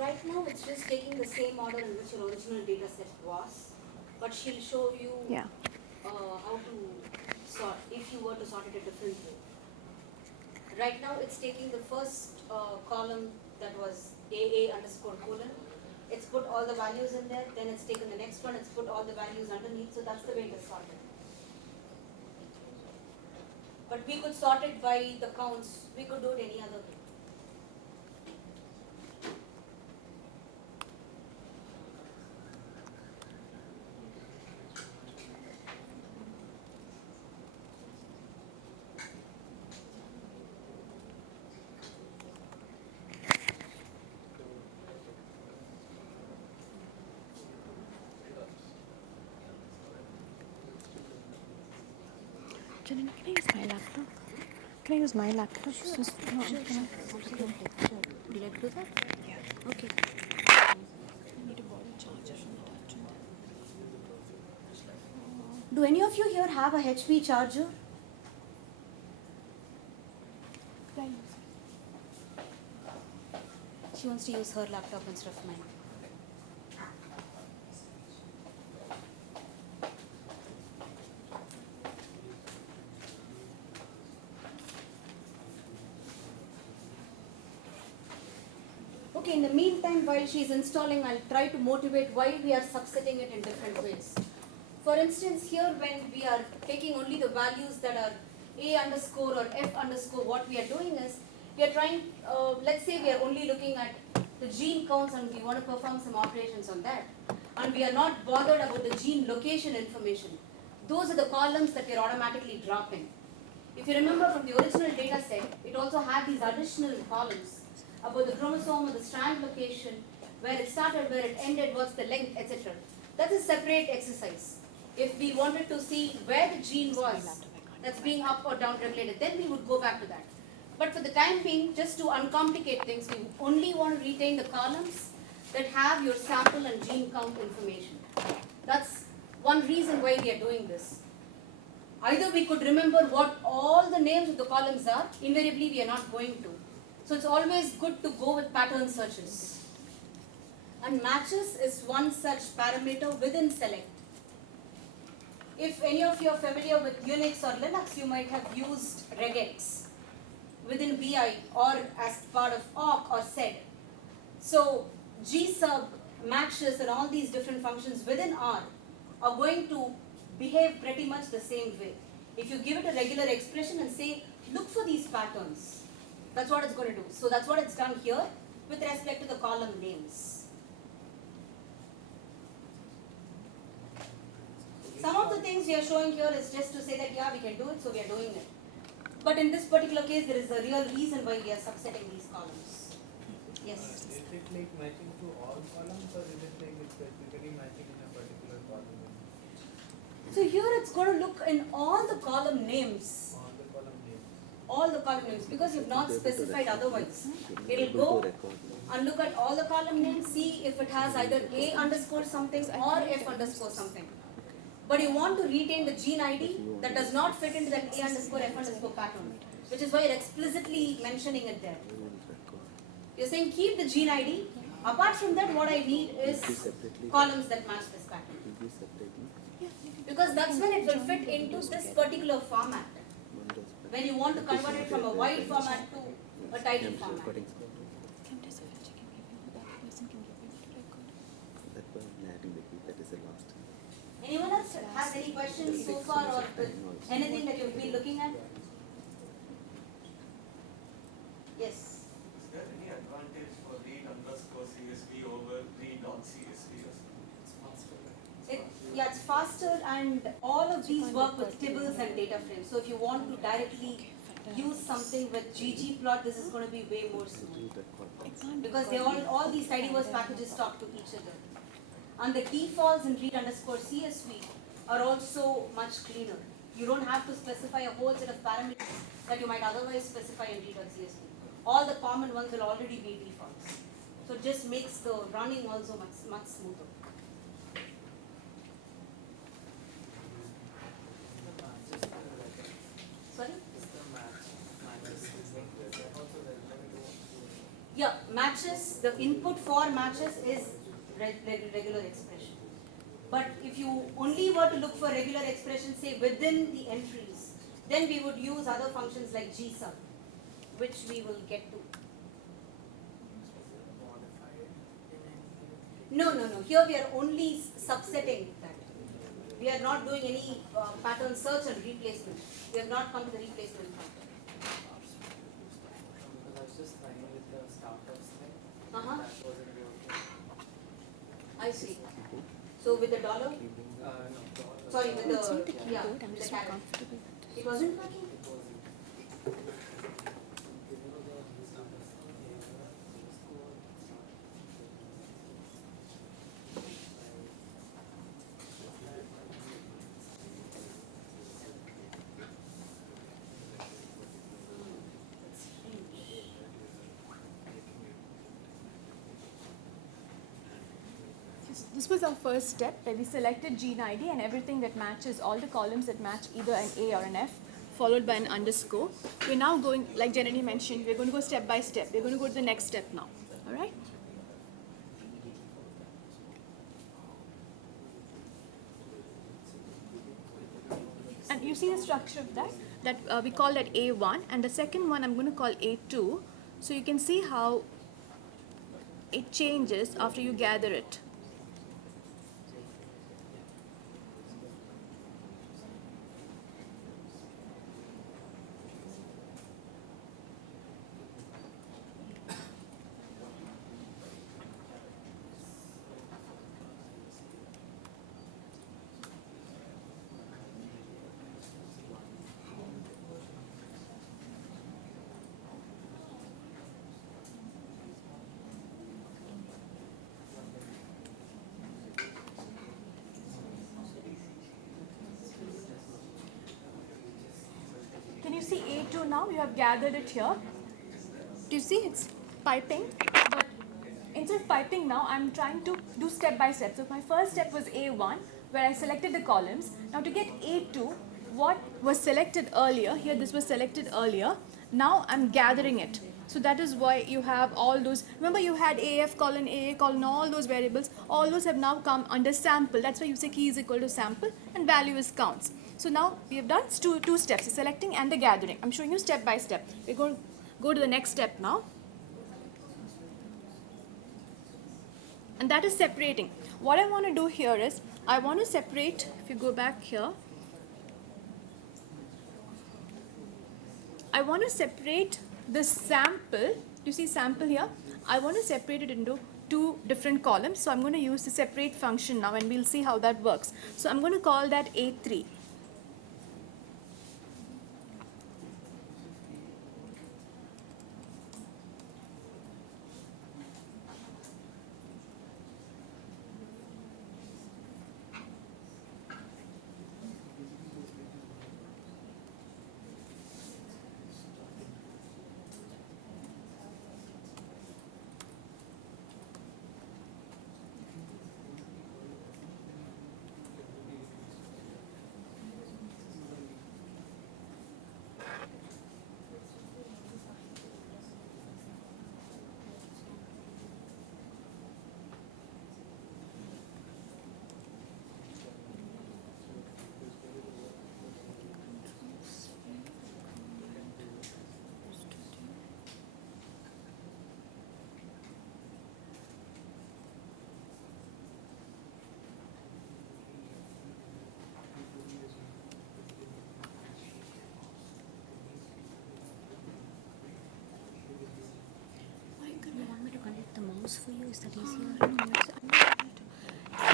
Right now, it's just taking the same order in which your original data set was, but she'll show you how to sort if you were to sort it a different way. Right now, it's taking the first column that was AA underscore colon. It's put all the values in there. Then it's taken the next one. It's put all the values underneath. So that's the way it is sorted. But we could sort it by the counts. We could do it any other way. Janani, can I use my laptop? Can I use my laptop? Sure. Just, no, Sure. can I? Did I do that? Yeah. Okay. Do any of you here have a HP charger? She wants to use her laptop instead of mine. Okay, in the meantime, while she's installing, I'll try to motivate why we are subsetting it in different ways. For instance, here when we are taking only the values that are A underscore or F underscore, what we are doing is, we are trying, let's say we are only looking at the gene counts and we want to perform some operations on that. And we are not bothered about the gene location information. Those are the columns that we are automatically dropping. If you remember from the original data set, it also had these additional columns about the chromosome or the strand location, where it started, where it ended, what's the length, etc. That's a separate exercise. If we wanted to see where the gene was that's being up or down regulated, then we would go back to that. But for the time being, just to uncomplicate things, we only want to retain the columns that have your sample and gene count information. That's one reason why we are doing this. Either we could remember what all the names of the columns are, invariably we are not going to. So it's always good to go with pattern searches. And matches is one such parameter within select. If any of you are familiar with Unix or Linux, you might have used regex within VI or as part of awk or sed. So gsub, matches and all these different functions within R are going to behave pretty much the same way. If you give it a regular expression and say, look for these patterns, that's what it's going to do. So that's what it's done here with respect to the column names. Some of the things we are showing here is just to say that, yeah, we can do it, so we are doing it. But in this particular case, there is a real reason why we are subsetting these columns. Yes? Is it like matching to all columns, or is it like it's specifically matching in a particular column? So here it's going to look in all the column names. All the column names. All the column names, because you've not specified otherwise. It'll go and look at all the column names, see if it has either A underscore something or F underscore something. But you want to retain the gene ID that does not fit into that A underscore F underscore pattern, which is why you're explicitly mentioning it there. You're saying keep the gene ID. Apart from that, what I need is columns that match this pattern. Because that's when it will fit into this particular format. When you want to convert it from a wide format to a tidy format. Anyone else has any questions so far, or anything that you've been looking at? Yes. Is there any advantage for read underscore CSV over read.csv? Yeah, it's faster, and all of these work with tables and data frames. So if you want to directly use something with ggplot, this is going to be way more smooth. Because they all these tidyverse packages talk to each other. And the defaults in read underscore CSV are also much cleaner. You don't have to specify a whole set of parameters that you might otherwise specify in read.csv. All the common ones will already be defaults. So it just makes the running also much smoother. Sorry? Yeah, matches, the input for matches is regular expression. But if you only were to look for regular expression, say within the entries, then we would use other functions like gsub, which we will get to. No. Here we are only subsetting that. We are not doing any pattern search and replacement. We have not come to the replacement part. Because I was just trying with the startups thing. Uh-huh. That wasn't working. I see. So with the dollar? No. Sorry, with It's not the, the keyboard, yeah, I'm with the just not caret. comfortable with It wasn't working? It wasn't. This was our first step where we selected gene ID and everything that matches, all the columns that match either an A or an F, followed by an underscore. We're now going, like Janani mentioned, we're going to go step by step. We're going to go to the next step now. All right? And you see the structure of that we call that A1, and the second one I'm going to call A2. So you can see how it changes after you gather it. Can you see A2 now? You have gathered it here. Do you see it's piping? But instead of piping now, I'm trying to do step by step. So my first step was A1, where I selected the columns. Now to get A2, what was selected earlier, here this was selected earlier, now I'm gathering it. So that is why you have all those, remember you had AF colon, AA colon, all those variables, all those have now come under sample. That's why you say key is equal to sample and value is counts. So now we have done two steps, the selecting and the gathering. I'm showing you step by step. We're going to go to the next step now. And that is separating. What I want to do here is, I want to separate, if you go back here, I want to separate the sample, you see sample here, I want to separate it into two different columns. So I'm going to use the separate function now and we'll see how that works. So I'm going to call that A3. You want me to connect the mouse for you? Is that easier? I'm not able to.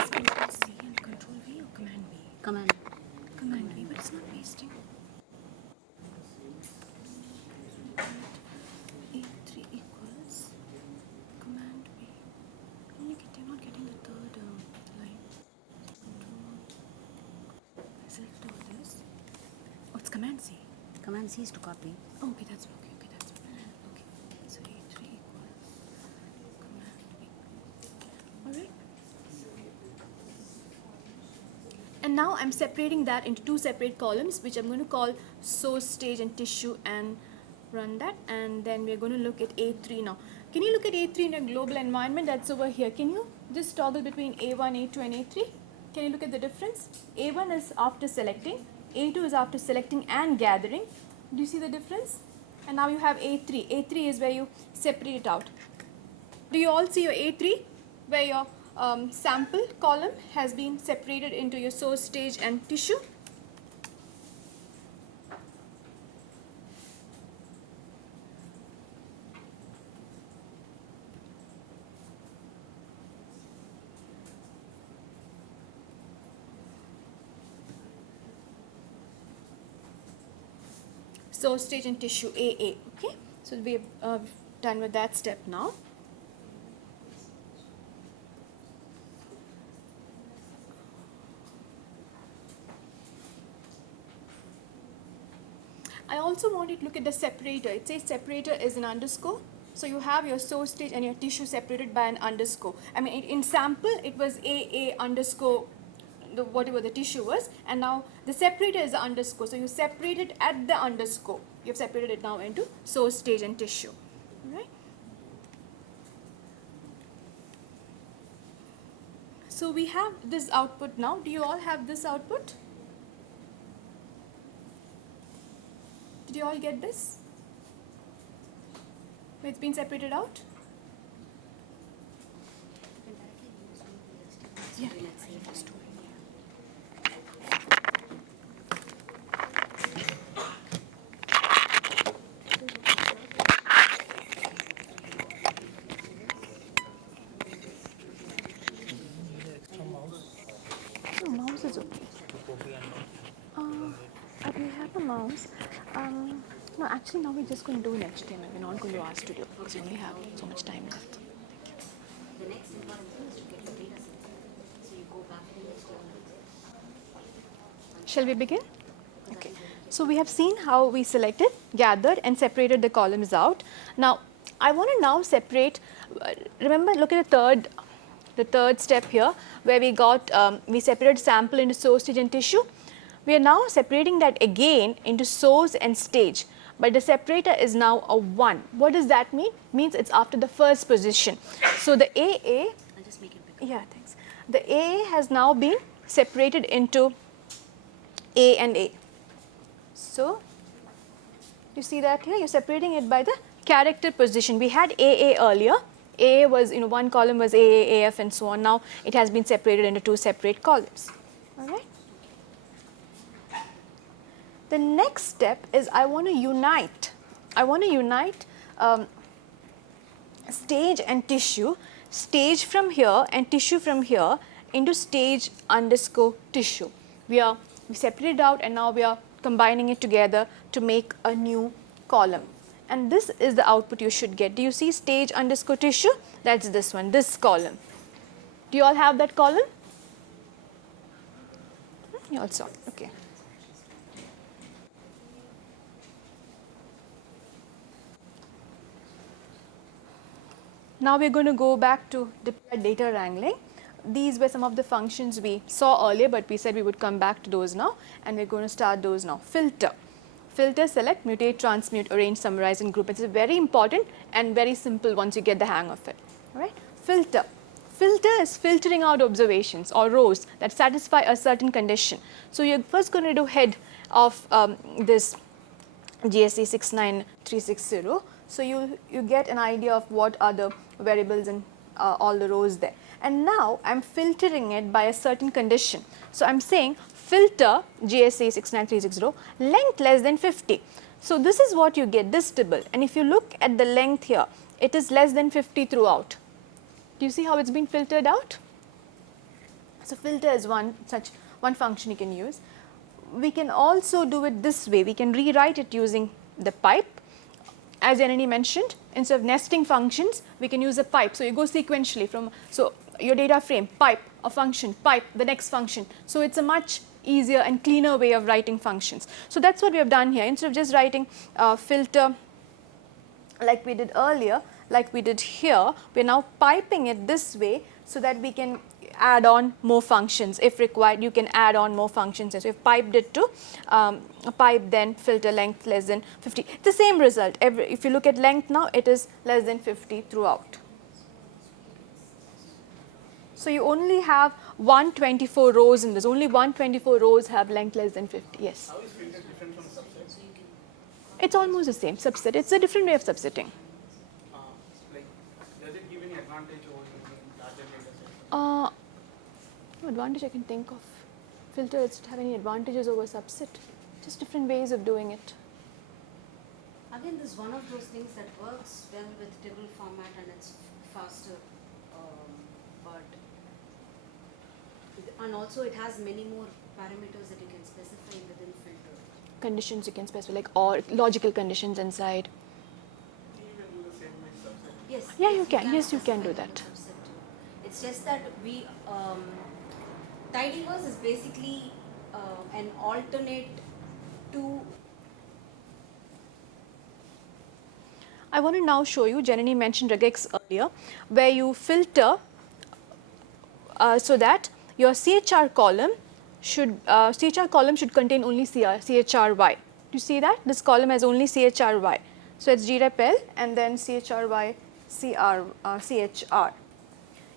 Is Control C and Control V or Command V? Command. Command V, but it's not pasting. A3 equals Command V. You're not getting the third line. Control. I select all this. Oh, it's Command C. Command C is to copy. Oh, okay, that's okay. Okay, that's okay. So A3 equals Command V. Alright. And now I'm separating that into two separate columns, which I'm going to call source, stage, and tissue, and run that. And then we're going to look at A3 now. Can you look at A3 in a global environment? That's over here. Can you just toggle between A1, A2, and A3? Can you look at the difference? A1 is after selecting, A2 is after selecting and gathering. Do you see the difference? And now you have A3. A3 is where you separate it out. Do you all see your A3? Where your sample column has been separated into your source, stage, and tissue. Source, stage, and tissue, AA. Okay, so we've done with that step now. I also want you to look at the separator. It says separator is an underscore. So you have your source stage and your tissue separated by an underscore. I mean, in sample, it was AA underscore, whatever the tissue was, and now the separator is the underscore. So you separate it at the underscore. You've separated it now into source stage and tissue, right? So we have this output now. Do you all have this output? Did you all get this? It's been separated out? Yeah. No, mouse is okay. We have a mouse. No, actually now we're just going to do in HTML. We're not going to ask to do because we only have so much time left. The next important thing is to get your data set. So you go back to the HTML. Shall we begin? Okay. So we have seen how we selected, gathered, and separated the columns out. Now, I want to now separate. Remember, look at the third step here, where we got we separated sample into source, stage, and tissue. We are now separating that again into source and stage, but the separator is now a 1. What does that mean? Means it's after the first position. So the AA, I'll just make it bigger. yeah, thanks. The AA has now been separated into A and A. So you see that here, you're separating it by the character position. We had AA earlier. AA was, one column was AA, AF, and so on. Now it has been separated into 2 separate columns. All right. The next step is I want to unite. Stage and tissue, stage from here and tissue from here into stage underscore tissue. We separated out and now we are combining it together to make a new column. And this is the output you should get. Do you see stage underscore tissue? That's this one, this column. Do you all have that column? You all saw, okay. Now we're going to go back to data wrangling. These were some of the functions we saw earlier, but we said we would come back to those now, and we're going to start those now. Filter. Filter, select, mutate, transmute, arrange, summarize, and group. It's very important and very simple once you get the hang of it. All right? Filter. Filter is filtering out observations or rows that satisfy a certain condition. So you're first going to do head of this GSE 69360. So you get an idea of what are the variables and all the rows there. And now I'm filtering it by a certain condition. So I'm saying filter GSE 69360 length less than 50. So this is what you get, this tibble. And if you look at the length here, it is less than 50 throughout. Do you see how it's been filtered out? So filter is one function you can use. We can also do it this way. We can rewrite it using the pipe. As Janani mentioned, instead of nesting functions, we can use a pipe. So you go sequentially from, so your data frame, pipe, a function, pipe, the next function. So it's a much easier and cleaner way of writing functions. So that's what we have done here. Instead of just writing filter like we did earlier, like we did here, we're now piping it this way so that we can add on more functions. If required, you can add on more functions. So we've piped it to pipe then filter length less than 50. It's the same result. If you look at length now, it is less than 50 throughout. So you only have 124 rows in this. Only 124 rows have length less than 50. Yes? How is filter different from subset? It's almost the same. Subset. It's a different way of subsetting. Like, does it give any advantage over using larger data sets? No advantage I can think of. Filters have any advantages over subset. Just different ways of doing it. Again, this is one of those things that works well with table format and it's faster. And also it has many more parameters that you can specify within filter. Conditions you can specify, like or logical conditions inside. Can you even do the same with subset? Yes. Yeah, you can. Yes, you can specify do within that. subset too. It's just that we tidyverse is basically an alternate to. I want to now show you, Janani mentioned regex earlier, where you filter so that your CHR column should contain only CHRY. Do you see that? This column has only CHRY. So it's grepl and then CHRY, CHR.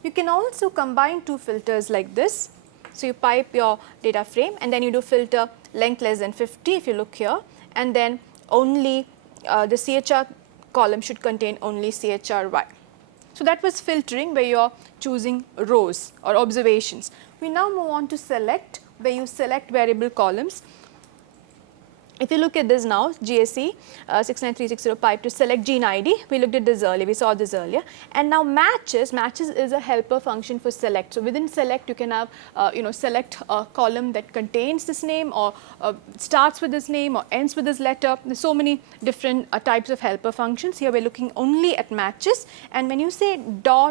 You can also combine two filters like this. So you pipe your data frame and then you do filter length less than 50 if you look here, and then only the CHR column should contain only CHRY. So that was filtering, where you are choosing rows or observations. We now move on to select, where you select variable columns. If you look at this now, GSE 69360 pipe to select gene ID, we looked at this earlier, we saw this earlier. And now matches is a helper function for select. So within select you can have select a column that contains this name, or starts with this name, or ends with this letter. There's so many different types of helper functions. Here we're looking only at matches, and when you say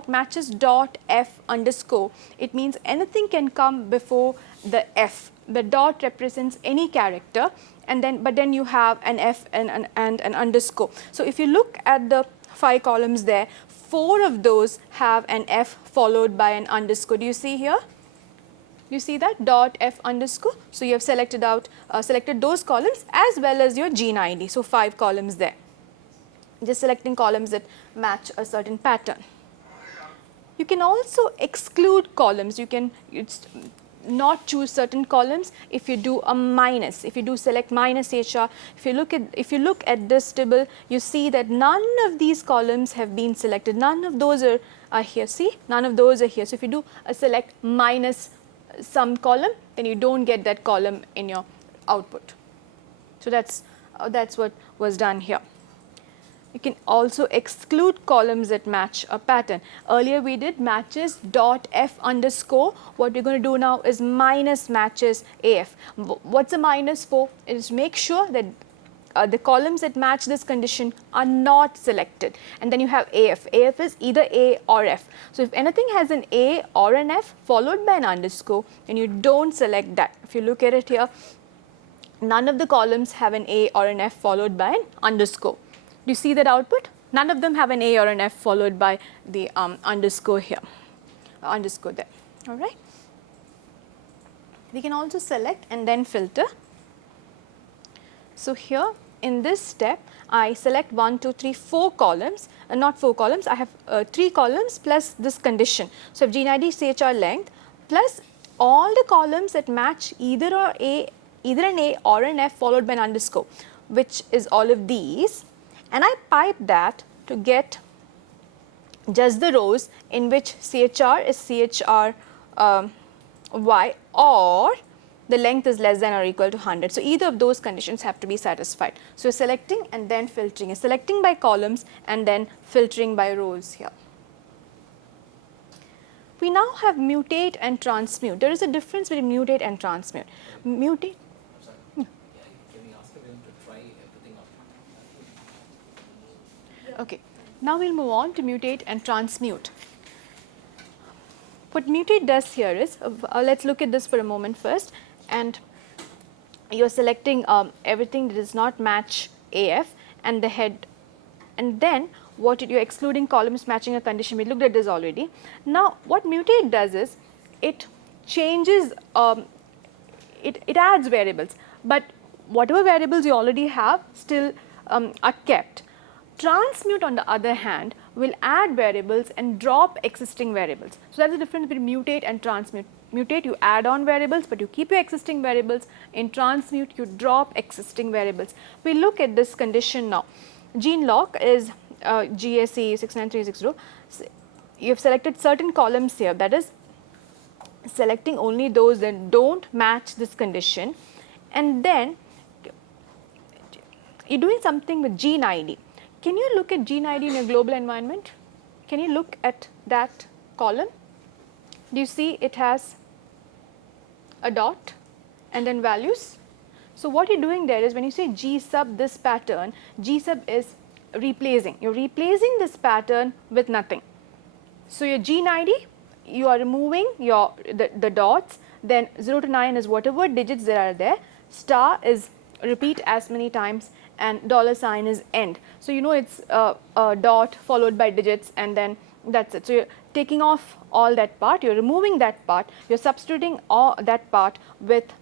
matches dot f underscore, it means anything can come before the f. The dot represents any character, and then you have an f and an underscore. So if you look at the 5 columns there, 4 of those have an f followed by an underscore. Do you see here? You see that dot f underscore? So you have selected those columns as well as your gene ID. So 5 columns there. Just selecting columns that match a certain pattern. You can also exclude columns. You can not choose certain columns if you do a minus. If you do select minus HR, if you look at this table, you see that none of these columns have been selected. None of those are here. See, none of those are here. So if you do a select minus some column, then you don't get that column in your output. So that's what was done here. You can also exclude columns that match a pattern. Earlier we did matches dot f underscore. What we're going to do now is minus matches af. What's a minus for? It is to make sure that the columns that match this condition are not selected. And then you have af. Af is either a or f. So if anything has an a or an f followed by an underscore, then you don't select that. If you look at it here, none of the columns have an a or an f followed by an underscore. Do you see that output? None of them have an A or an F followed by the underscore here, underscore there. All right. We can also select and then filter. So here in this step, I select 1, 2, 3, 4 columns, not 4 columns. I have 3 columns plus this condition. So I have gene ID, CHR length, plus all the columns that match either an A or an F followed by an underscore, which is all of these. And I pipe that to get just the rows in which CHR is CHR Y, or the length is less than or equal to 100. So either of those conditions have to be satisfied. So selecting and then filtering, selecting by columns and then filtering by rows here. We now have mutate and transmute. There is a difference between mutate and transmute. Mutate. Okay, now we'll move on to mutate and transmute. What mutate does here is, let's look at this for a moment first, and you're selecting everything that does not match AF and the head, and then you're excluding columns matching a condition. We looked at this already. Now what mutate does is, it changes, it adds variables, but whatever variables you already have still are kept. Transmute, on the other hand, will add variables and drop existing variables. So that's the difference between mutate and transmute. Mutate, you add on variables, but you keep your existing variables. In transmute, you drop existing variables. We look at this condition now. Gene lock is GSE 69360. You have selected certain columns here, that is selecting only those that don't match this condition, and then you're doing something with gene ID. Can you look at gene ID in your global environment? Can you look at that column? Do you see it has a dot and then values? So what you're doing there is, when you say G sub this pattern, G sub is replacing. You're replacing this pattern with nothing. So your gene ID, you are removing the dots, then 0 to 9 is whatever digits there are there, star is repeat as many times and $ is end. So you know it's a dot followed by digits, and then that's it. So you're taking off all that part, you're removing that part, you're substituting all that part with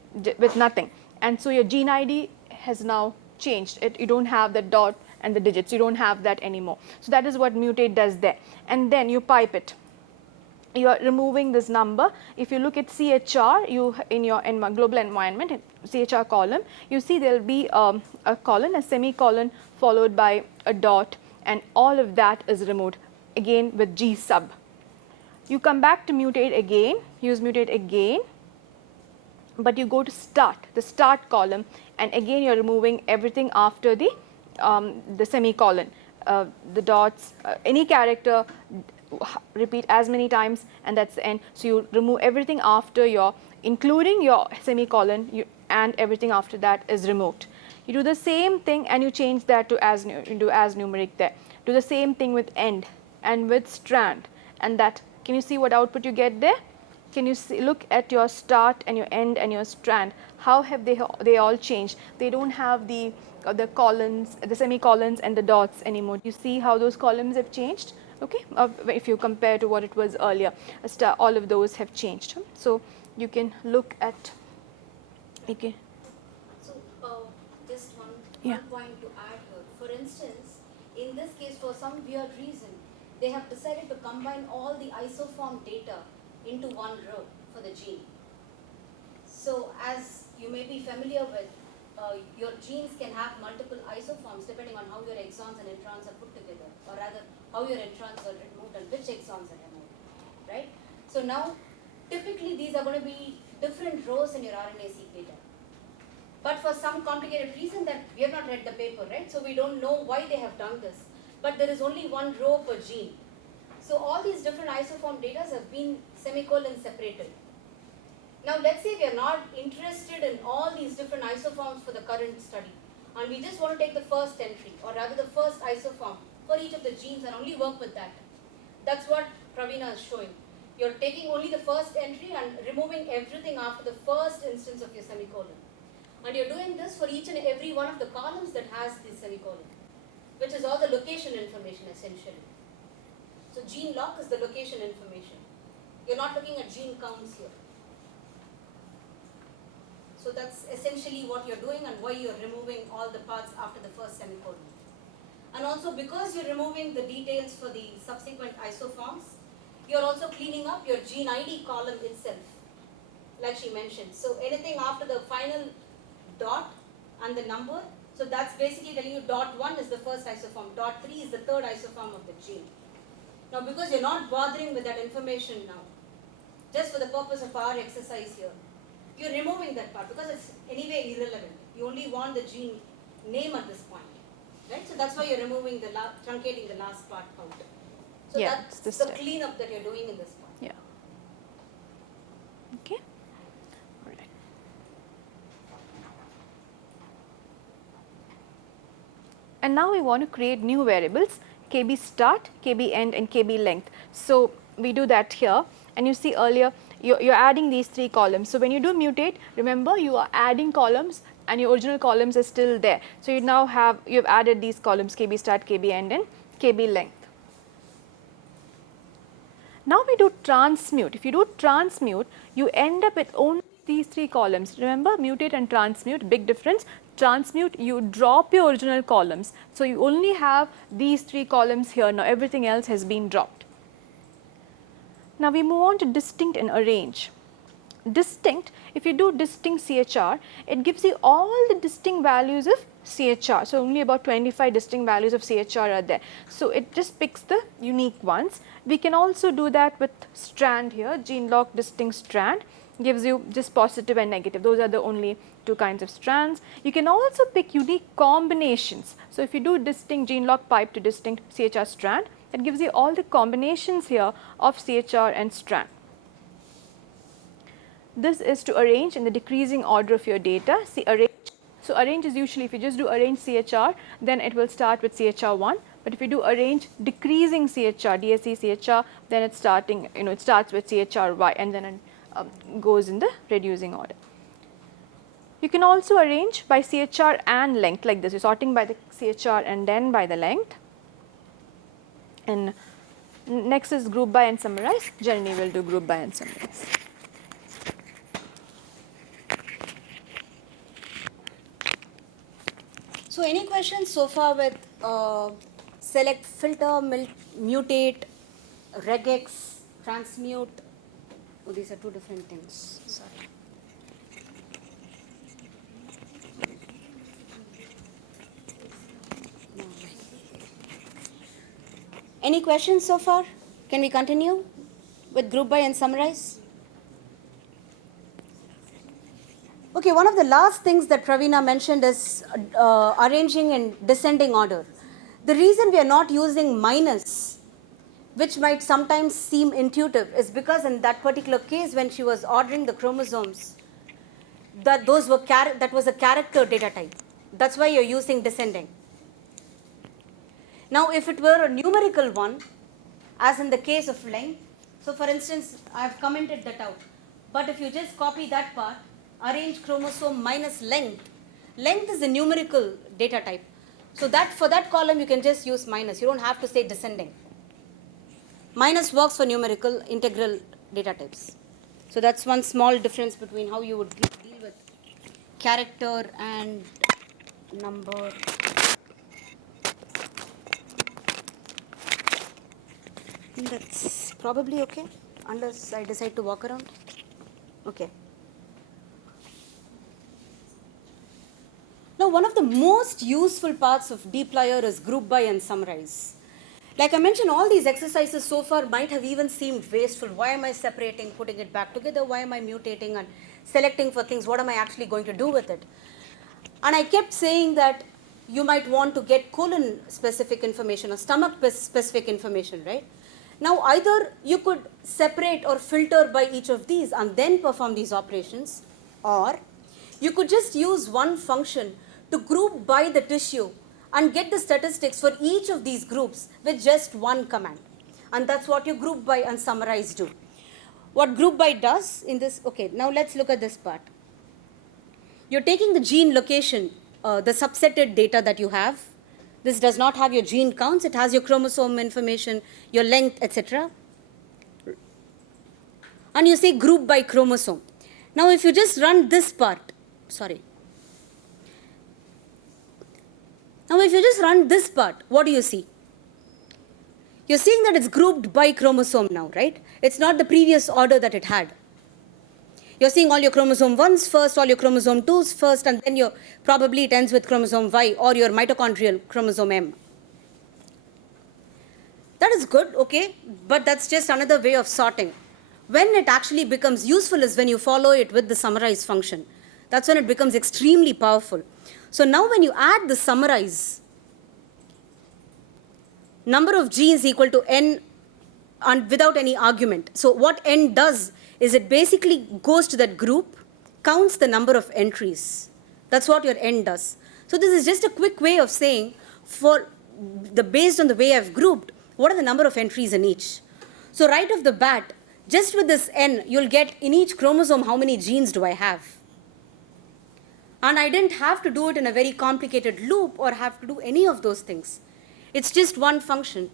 nothing, and so your gene ID has now changed. You don't have the dot and the digits, you don't have that anymore. So that is what mutate does there, and then you pipe it. You are removing this number. If you look at CHR, you in your global environment, CHR column, you see there will be a colon, a semicolon followed by a dot, and all of that is removed again with G sub. You come back to mutate again, use mutate again, but you go to start, the start column, and again you are removing everything after the semicolon, the dots, any character, repeat as many times, and that's the end. So you remove everything after your, including your semicolon, and everything after that is removed. You do the same thing and you change that to as numeric there. Do the same thing with end and with strand, and that, can you see what output you get there? Can you see, look at your start and your end and your strand, how have they all changed? They don't have the columns, the semicolons and the dots anymore. You see how those columns have changed? Okay, if you compare to what it was earlier, all of those have changed. So you can look at, okay. So just one Yeah. point to add here. For instance, in this case, for some weird reason, they have decided to combine all the isoform data into one row for the gene. So as you may be familiar with, your genes can have multiple isoforms depending on how your exons and introns are put together, or rather how your introns are removed and which exons are removed, right? So now, typically these are going to be different rows in your RNA-seq data. But for some complicated reason that we have not read the paper, right? So we don't know why they have done this. But there is only one row per gene. So all these different isoform data have been semicolon separated. Now let's say we are not interested in all these different isoforms for the current study, and we just want to take the first entry, or rather the first isoform for each of the genes and only work with that. That's what Praveena is showing. You're taking only the first entry and removing everything after the first instance of your semicolon. And you're doing this for each and every one of the columns that has this semicolon, which is all the location information essentially. So gene lock is the location information. You're not looking at gene counts here. So that's essentially what you're doing and why you're removing all the parts after the first semicolon. And also because you're removing the details for the subsequent isoforms, you're also cleaning up your gene ID column itself, like she mentioned. So anything after the final dot and the number, so that's basically telling you dot 1 is the first isoform, dot 3 is the third isoform of the gene. Now because you're not bothering with that information now, just for the purpose of our exercise here, you're removing that part because it's anyway irrelevant. You only want the gene name at this point, right? So that's why you're removing the truncating the last part out. So Yeah, that's this the step. cleanup that you're doing in this part. Yeah. Okay. All right. And now we want to create new variables, KB start, KB end, and KB length. So we do that here, and you see earlier you're adding these three columns. So when you do mutate, remember you are adding columns and your original columns are still there. So you now have, you've added these columns, KB start, KB end, and KB length. Now we do transmute. If you do transmute, you end up with only these three columns. Remember, mutate and transmute, big difference. Transmute, you drop your original columns. So you only have these three columns here. Now everything else has been dropped. Now we move on to distinct and arrange. Distinct, if you do distinct CHR, it gives you all the distinct values of CHR. So only about 25 distinct values of CHR are there. So it just picks the unique ones. We can also do that with strand here, gene lock distinct strand, gives you just positive and negative. Those are the only two kinds of strands. You can also pick unique combinations. So if you do distinct gene lock pipe to distinct CHR strand, it gives you all the combinations here of CHR and strand. This is to arrange in the decreasing order of your data. See, arrange. So arrange is usually, if you just do arrange CHR, then it will start with CHR1. But if you do arrange decreasing CHR, DSE CHR, then it's starting, it starts with CHRY and then it goes in the reducing order. You can also arrange by CHR and length like this. You're sorting by the CHR and then by the length. And next is group by and summarize. Janani will do group by and summarize. So any questions so far with select, filter, mutate, regex, transmute? Oh, these are two different things. Sorry. No. Any questions so far? Can we continue with group by and summarize? Okay, one of the last things that Praveena mentioned is arranging in descending order. The reason we are not using minus, which might sometimes seem intuitive, is because in that particular case when she was ordering the chromosomes, that was a character data type. That's why you're using descending. Now, if it were a numerical one, as in the case of length, so for instance, I've commented that out. But if you just copy that part, arrange chromosome minus length. Length is a numerical data type. So that for that column, you can just use minus. You don't have to say descending. Minus works for numerical integral data types. So that's one small difference between how you would deal with character and number. That's probably okay, unless I decide to walk around. Okay. Now, one of the most useful parts of dplyr is group by and summarize. Like I mentioned, all these exercises so far might have even seemed wasteful. Why am I separating, putting it back together? Why am I mutating and selecting for things? What am I actually going to do with it? And I kept saying that you might want to get colon specific information or stomach specific information, right? Now, either you could separate or filter by each of these and then perform these operations, or you could just use one function to group by the tissue and get the statistics for each of these groups with just one command. And that's what your group by and summarize do. What group by does in this, okay, now let's look at this part. You're taking the gene location, the subsetted data that you have. This does not have your gene counts, it has your chromosome information, your length, etc. And you say group by chromosome. Now if you just run this part, Now if you just run this part, what do you see? You're seeing that it's grouped by chromosome now, right? It's not the previous order that it had. You're seeing all your chromosome 1s first, all your chromosome 2s first, and then probably it ends with chromosome Y or your mitochondrial chromosome M. That is good, okay, but that's just another way of sorting. When it actually becomes useful is when you follow it with the summarize function. That's when it becomes extremely powerful. So now when you add the summarize, number of genes equal to n and without any argument. So what n does is it basically goes to that group, counts the number of entries. That's what your n does. So this is just a quick way of saying, based on the way I've grouped, what are the number of entries in each? So right off the bat, just with this n, you'll get in each chromosome how many genes do I have. And I didn't have to do it in a very complicated loop or have to do any of those things. It's just one function.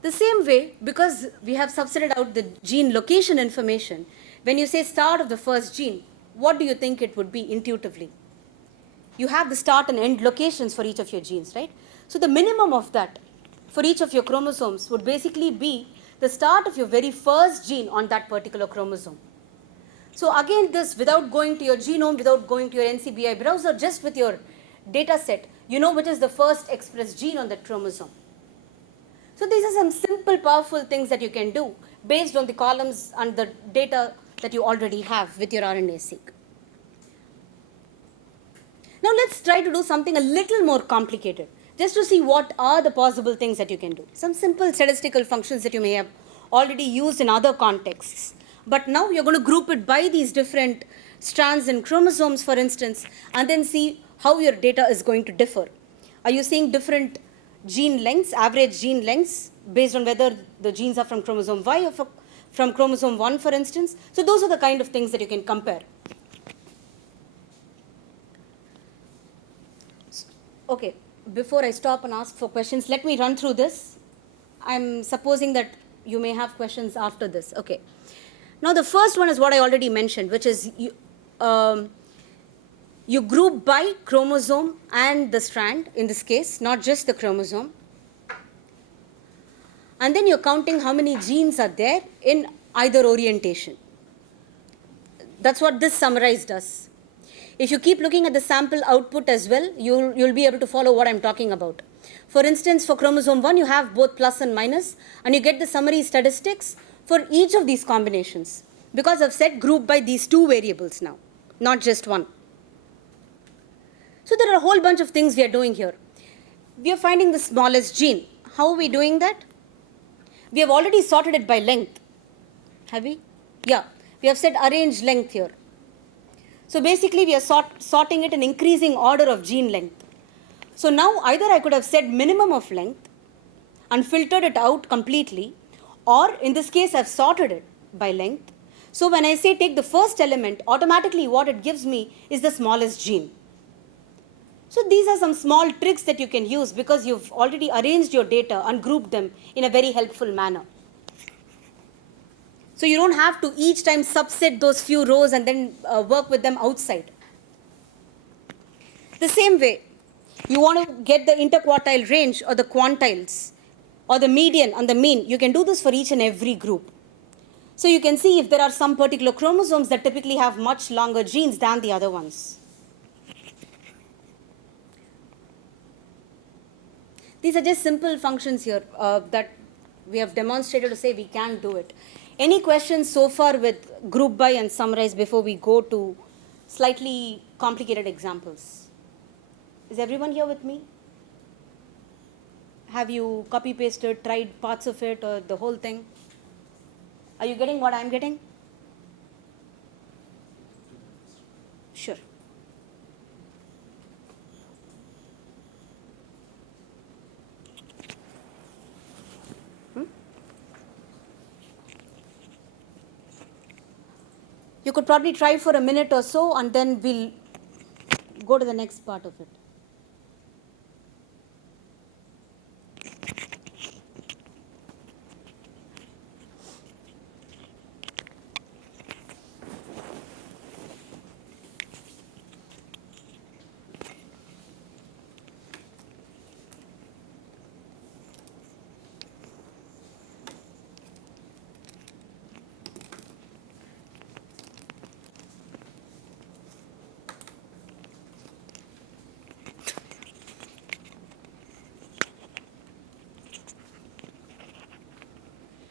The same way, because we have subsetted out the gene location information, when you say start of the first gene, what do you think it would be intuitively? You have the start and end locations for each of your genes, right? So the minimum of that for each of your chromosomes would basically be the start of your very first gene on that particular chromosome. So again, this without going to your genome, without going to your NCBI browser, just with your data set, you know which is the first expressed gene on that chromosome. So these are some simple, powerful things that you can do based on the columns and the data that you already have with your RNA-seq. Now let's try to do something a little more complicated, just to see what are the possible things that you can do. Some simple statistical functions that you may have already used in other contexts. But now you're going to group it by these different strands and chromosomes, for instance, and then see how your data is going to differ. Are you seeing different gene lengths, average gene lengths, based on whether the genes are from chromosome Y or from chromosome 1, for instance? So those are the kind of things that you can compare. okay, before I stop and ask for questions, let me run through this. I'm supposing that you may have questions after this. Okay. Now, the first one is what I already mentioned, which is you group by chromosome and the strand, in this case, not just the chromosome. And then you're counting how many genes are there in either orientation. That's what this summarize does. If you keep looking at the sample output as well, you'll be able to follow what I'm talking about. For instance, for chromosome 1, you have both plus and minus, and you get the summary statistics for each of these combinations. Because I've said group by these two variables now, not just one. So there are a whole bunch of things we are doing here. We are finding the smallest gene. How are we doing that? We have already sorted it by length. Have we? Yeah. We have said arrange length here. So basically we are sorting it in increasing order of gene length. So now either I could have said minimum of length and filtered it out completely, or in this case I've sorted it by length. So when I say take the first element, automatically what it gives me is the smallest gene. So these are some small tricks that you can use because you've already arranged your data and grouped them in a very helpful manner. So you don't have to each time subset those few rows and then work with them outside. The same way, you want to get the interquartile range or the quantiles or the median and the mean. You can do this for each and every group. So you can see if there are some particular chromosomes that typically have much longer genes than the other ones. These are just simple functions here that we have demonstrated to say we can do it. Any questions so far with group by and summarize before we go to slightly complicated examples? Is everyone here with me? Have you copy pasted, tried parts of it or the whole thing? Are you getting what I'm getting? Sure. You could probably try for a minute or so and then we'll go to the next part of it.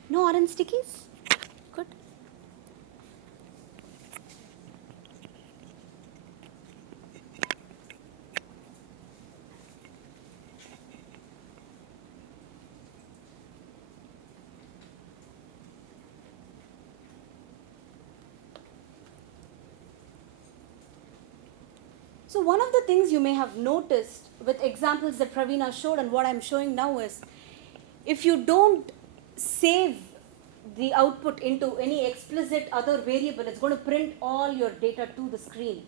No orange stickies? Good. So one of the things you may have noticed with examples that Praveena showed and what I'm showing now is, if you don't save the output into any explicit other variable, it's going to print all your data to the screen.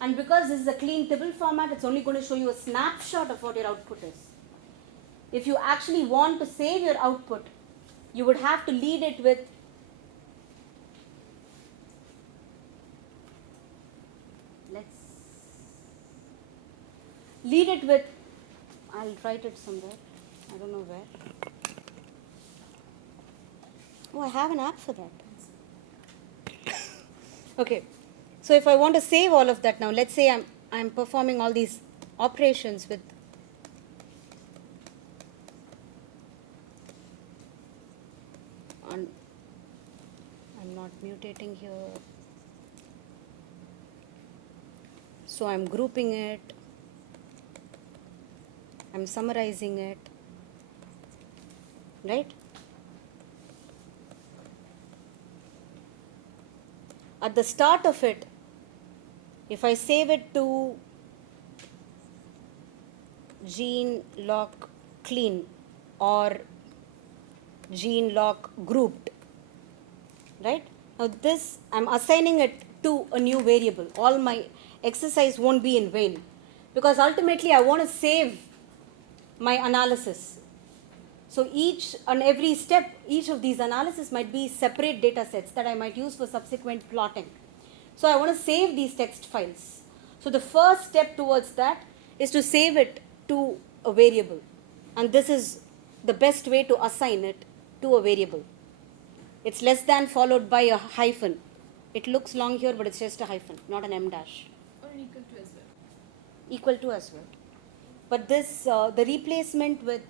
And because this is a clean tibble format, it's only going to show you a snapshot of what your output is. If you actually want to save your output, you would have to lead it with I'll write it somewhere, I don't know where. Oh, I have an app for that. Okay, so if I want to save all of that now, let's say I'm performing all these operations with I'm not mutating here. So I'm grouping it, I'm summarizing it, right? At the start of it, if I save it to gene lock clean or gene lock grouped, right? Now this, I'm assigning it to a new variable. All my exercise won't be in vain. because ultimately I want to save my analysis. So each and every step, each of these analysis might be separate data sets that I might use for subsequent plotting. So I want to save these text files. So the first step towards that is to save it to a variable. And this is the best way to assign it to a variable. It's less than followed by a hyphen. It looks long here, but it's just a hyphen, not an em dash. Or an equal to as well. Equal to as well. But this, the replacement with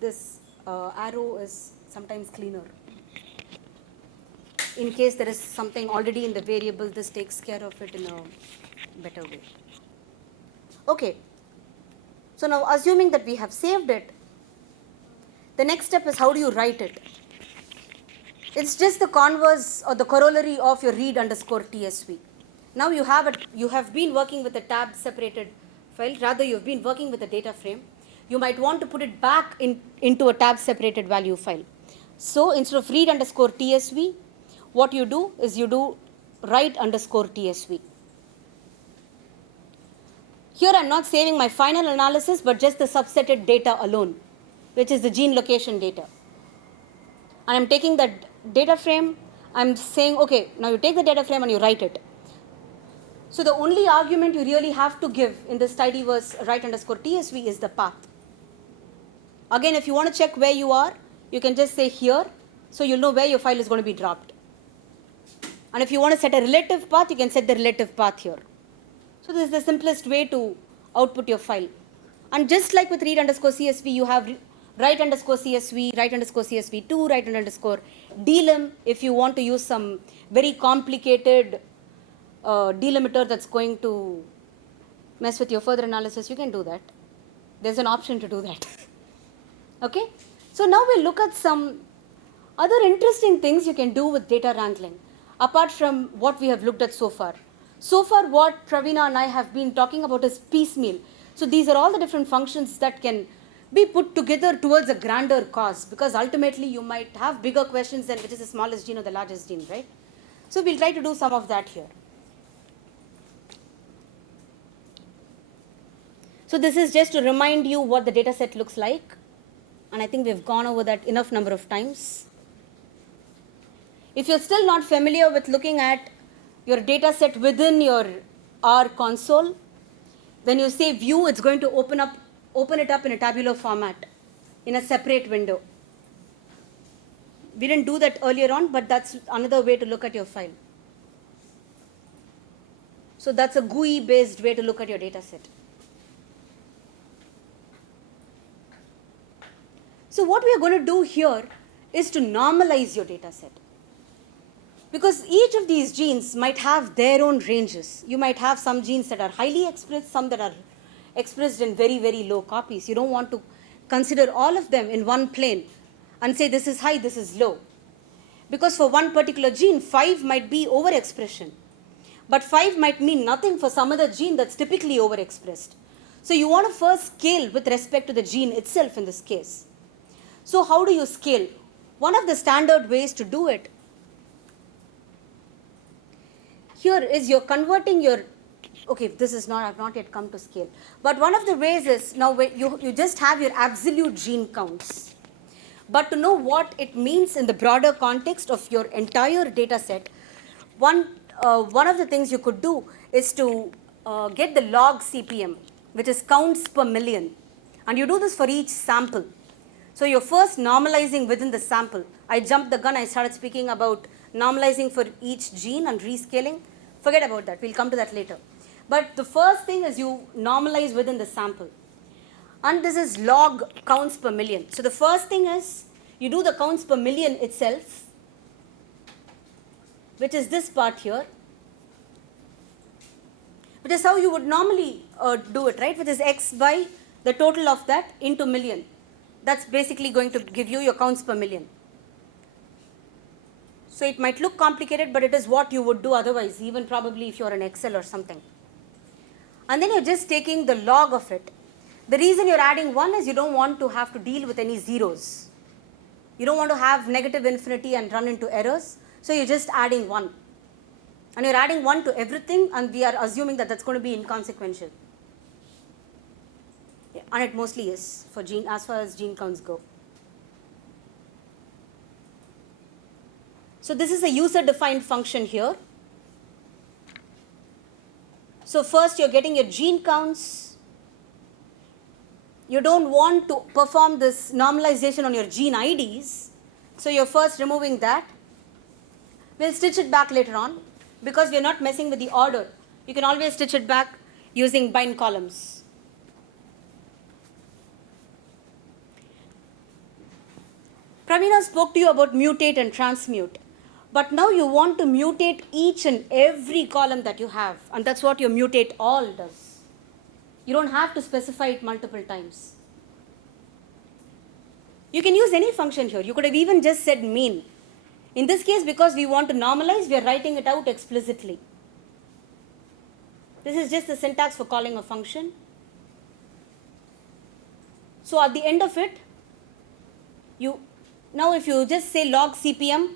this arrow is sometimes cleaner. In case there is something already in the variable, this takes care of it in a better way. Okay. So now assuming that we have saved it, the next step is how do you write it? It's just the converse or the corollary of your read underscore TSV. Now you have been working with a tab separated file, rather you've been working with a data frame. You might want to put it back into a tab separated value file. So instead of read underscore TSV, what you do is you do write underscore TSV. Here I'm not saving my final analysis, but just the subsetted data alone, which is the gene location data. And I'm taking that data frame, I'm saying, okay, now you take the data frame and you write it. So the only argument you really have to give in this tidyverse write underscore TSV is the path. Again, if you want to check where you are, you can just say here, so you'll know where your file is going to be dropped. And if you want to set a relative path, you can set the relative path here. So this is the simplest way to output your file. And just like with read underscore CSV, you have write underscore CSV, write underscore CSV2, write underscore delim. If you want to use some very complicated delimiter that's going to mess with your further analysis, you can do that. There's an option to do that. Okay? So now we'll look at some other interesting things you can do with data wrangling, apart from what we have looked at so far. So far, what Pravina and I have been talking about is piecemeal. So these are all the different functions that can be put together towards a grander cause, because ultimately you might have bigger questions than which is the smallest gene or the largest gene, right? So we'll try to do some of that here. So this is just to remind you what the data set looks like. And I think we've gone over that enough number of times. If you're still not familiar with looking at your data set within your R console, when you say view, it's going to open it up in a tabular format in a separate window. We didn't do that earlier on, but that's another way to look at your file. So that's a GUI based way to look at your data set. So what we are going to do here is to normalize your data set. Because each of these genes might have their own ranges. You might have some genes that are highly expressed, some that are expressed in very, very low copies. You don't want to consider all of them in one plane and say this is high, this is low. Because for one particular gene, 5 might be overexpression. But 5 might mean nothing for some other gene that's typically overexpressed. So you want to first scale with respect to the gene itself in this case. So how do you scale? One of the standard ways to do it here is you're converting your, okay, this is not, I've not yet come to scale. But one of the ways is now you just have your absolute gene counts. But to know what it means in the broader context of your entire data set, one of the things you could do is to get the log CPM, which is counts per million. And you do this for each sample. So you're first normalizing within the sample. I jumped the gun, I started speaking about normalizing for each gene and rescaling. Forget about that, we'll come to that later. But the first thing is you normalize within the sample. And this is log counts per million. So the first thing is you do the counts per million itself, which is this part here, which is how you would normally do it, right? Which is x by the total of that into million. That's basically going to give you your counts per million. So it might look complicated, but it is what you would do otherwise, even probably if you're in Excel or something. And then you're just taking the log of it. The reason you're adding 1 is you don't want to have to deal with any zeros. You don't want to have negative infinity and run into errors. So you're just adding 1. And you're adding 1 to everything, and we are assuming that that's going to be inconsequential. Yeah, and it mostly is for gene, as far as gene counts go. So this is a user-defined function here. So first you're getting your gene counts. You don't want to perform this normalization on your gene IDs. So you're first removing that. We'll stitch it back later on because we're not messing with the order. You can always stitch it back using bind columns. Pravina spoke to you about mutate and transmute. But now you want to mutate each and every column that you have. And that's what your mutate all does. You don't have to specify it multiple times. You can use any function here. You could have even just said mean. In this case, because we want to normalize, we are writing it out explicitly. This is just the syntax for calling a function. So at the end of it, now if you just say log CPM,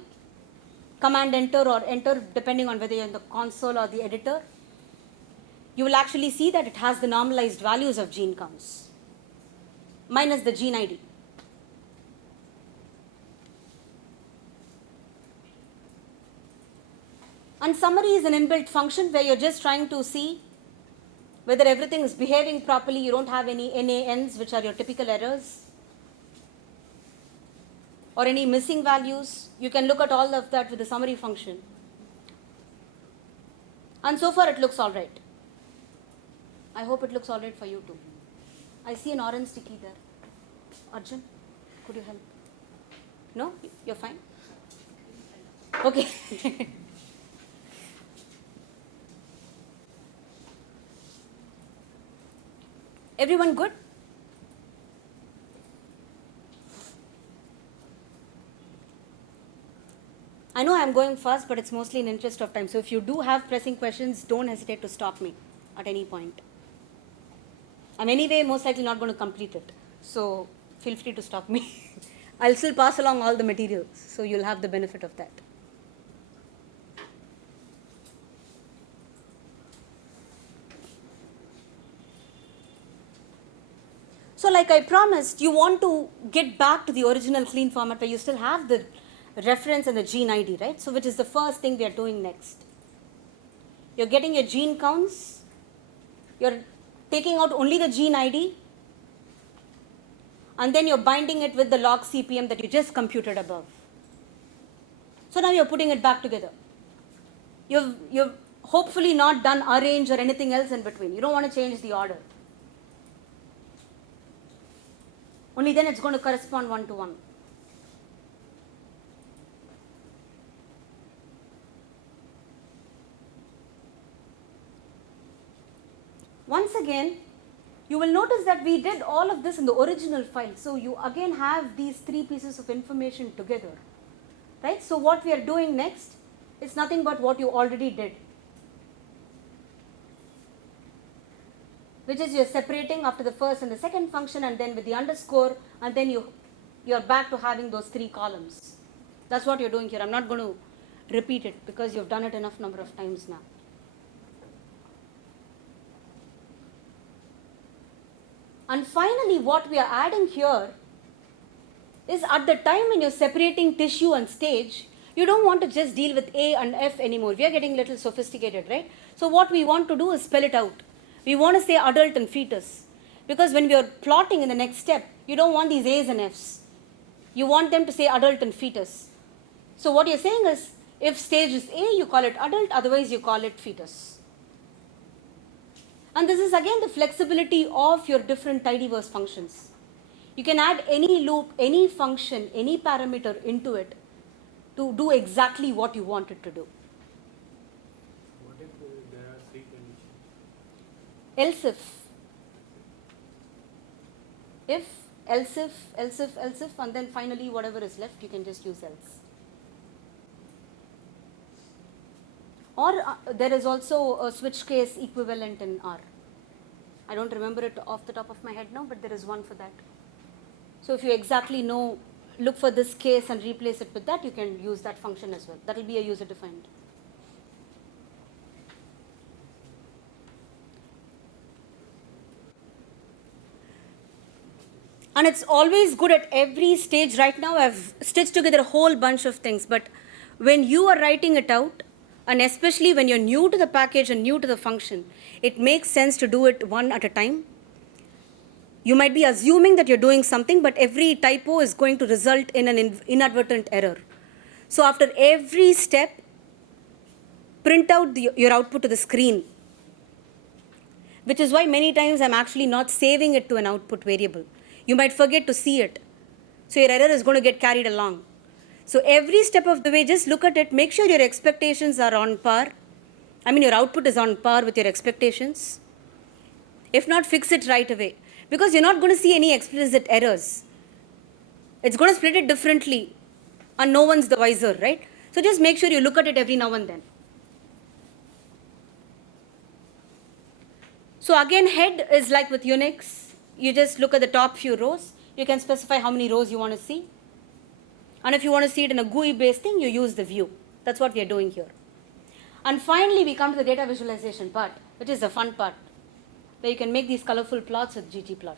command enter or enter depending on whether you're in the console or the editor, you will actually see that it has the normalized values of gene counts minus the gene ID. And summary is an inbuilt function where you're just trying to see whether everything is behaving properly. You don't have any NANs, which are your typical errors, or any missing values. You can look at all of that with the summary function. And so far it looks all right. I hope it looks all right for you too. I see an orange sticky there. Arjun, could you help? No? You're fine? Okay. Everyone good? I know I'm going fast, but it's mostly in interest of time. So if you do have pressing questions, don't hesitate to stop me at any point. I'm anyway most likely not going to complete it. So feel free to stop me. I'll still pass along all the materials, so you'll have the benefit of that. So like I promised, you want to get back to the original clean format where you still have the reference and the gene ID, right? So which is the first thing we are doing next. You're getting your gene counts. You're taking out only the gene ID. And then you're binding it with the log CPM that you just computed above. So now you're putting it back together. You've hopefully not done arrange or anything else in between. You don't want to change the order. Only then it's going to correspond one to one. Once again, you will notice that we did all of this in the original file. So you again have these three pieces of information together, right? So what we are doing next is nothing but what you already did, which is you're separating after the first and the second function, and then with the underscore, and then you're back to having those three columns. That's what you're doing here. I'm not going to repeat it because you've done it enough number of times now. And finally, what we are adding here is at the time when you're separating tissue and stage, you don't want to just deal with A and F anymore. We are getting a little sophisticated, right? So what we want to do is spell it out. We want to say adult and fetus. Because when we are plotting in the next step, you don't want these A's and F's. You want them to say adult and fetus. So what you're saying is, if stage is A, you call it adult, otherwise you call it fetus. And this is again the flexibility of your different tidyverse functions. You can add any loop, any function, any parameter into it to do exactly what you want it to do. What if there are three conditions? Else if, else if, and then finally whatever is left, you can just use else. Or there is also a switch case equivalent in R. I don't remember it off the top of my head now, but there is one for that. So if you exactly know, look for this case and replace it with that, you can use that function as well. That will be a user defined. And it's always good at every stage. Right now I've stitched together a whole bunch of things, but when you are writing it out, and especially when you're new to the package and new to the function, it makes sense to do it one at a time. You might be assuming that you're doing something, but every typo is going to result in an inadvertent error. So after every step, print out your output to the screen, which is why many times I'm actually not saving it to an output variable. You might forget to see it. So your error is going to get carried along. So every step of the way, just look at it, make sure your expectations are on par. I mean, your output is on par with your expectations. If not, fix it right away. Because you're not going to see any explicit errors. It's going to split it differently, and no one's the wiser, right? So just make sure you look at it every now and then. So again, head is like with Unix. You just look at the top few rows. You can specify how many rows you want to see. And if you want to see it in a GUI-based thing, you use the view. That's what we are doing here. And finally, we come to the data visualization part, which is the fun part, where you can make these colorful plots with ggplot.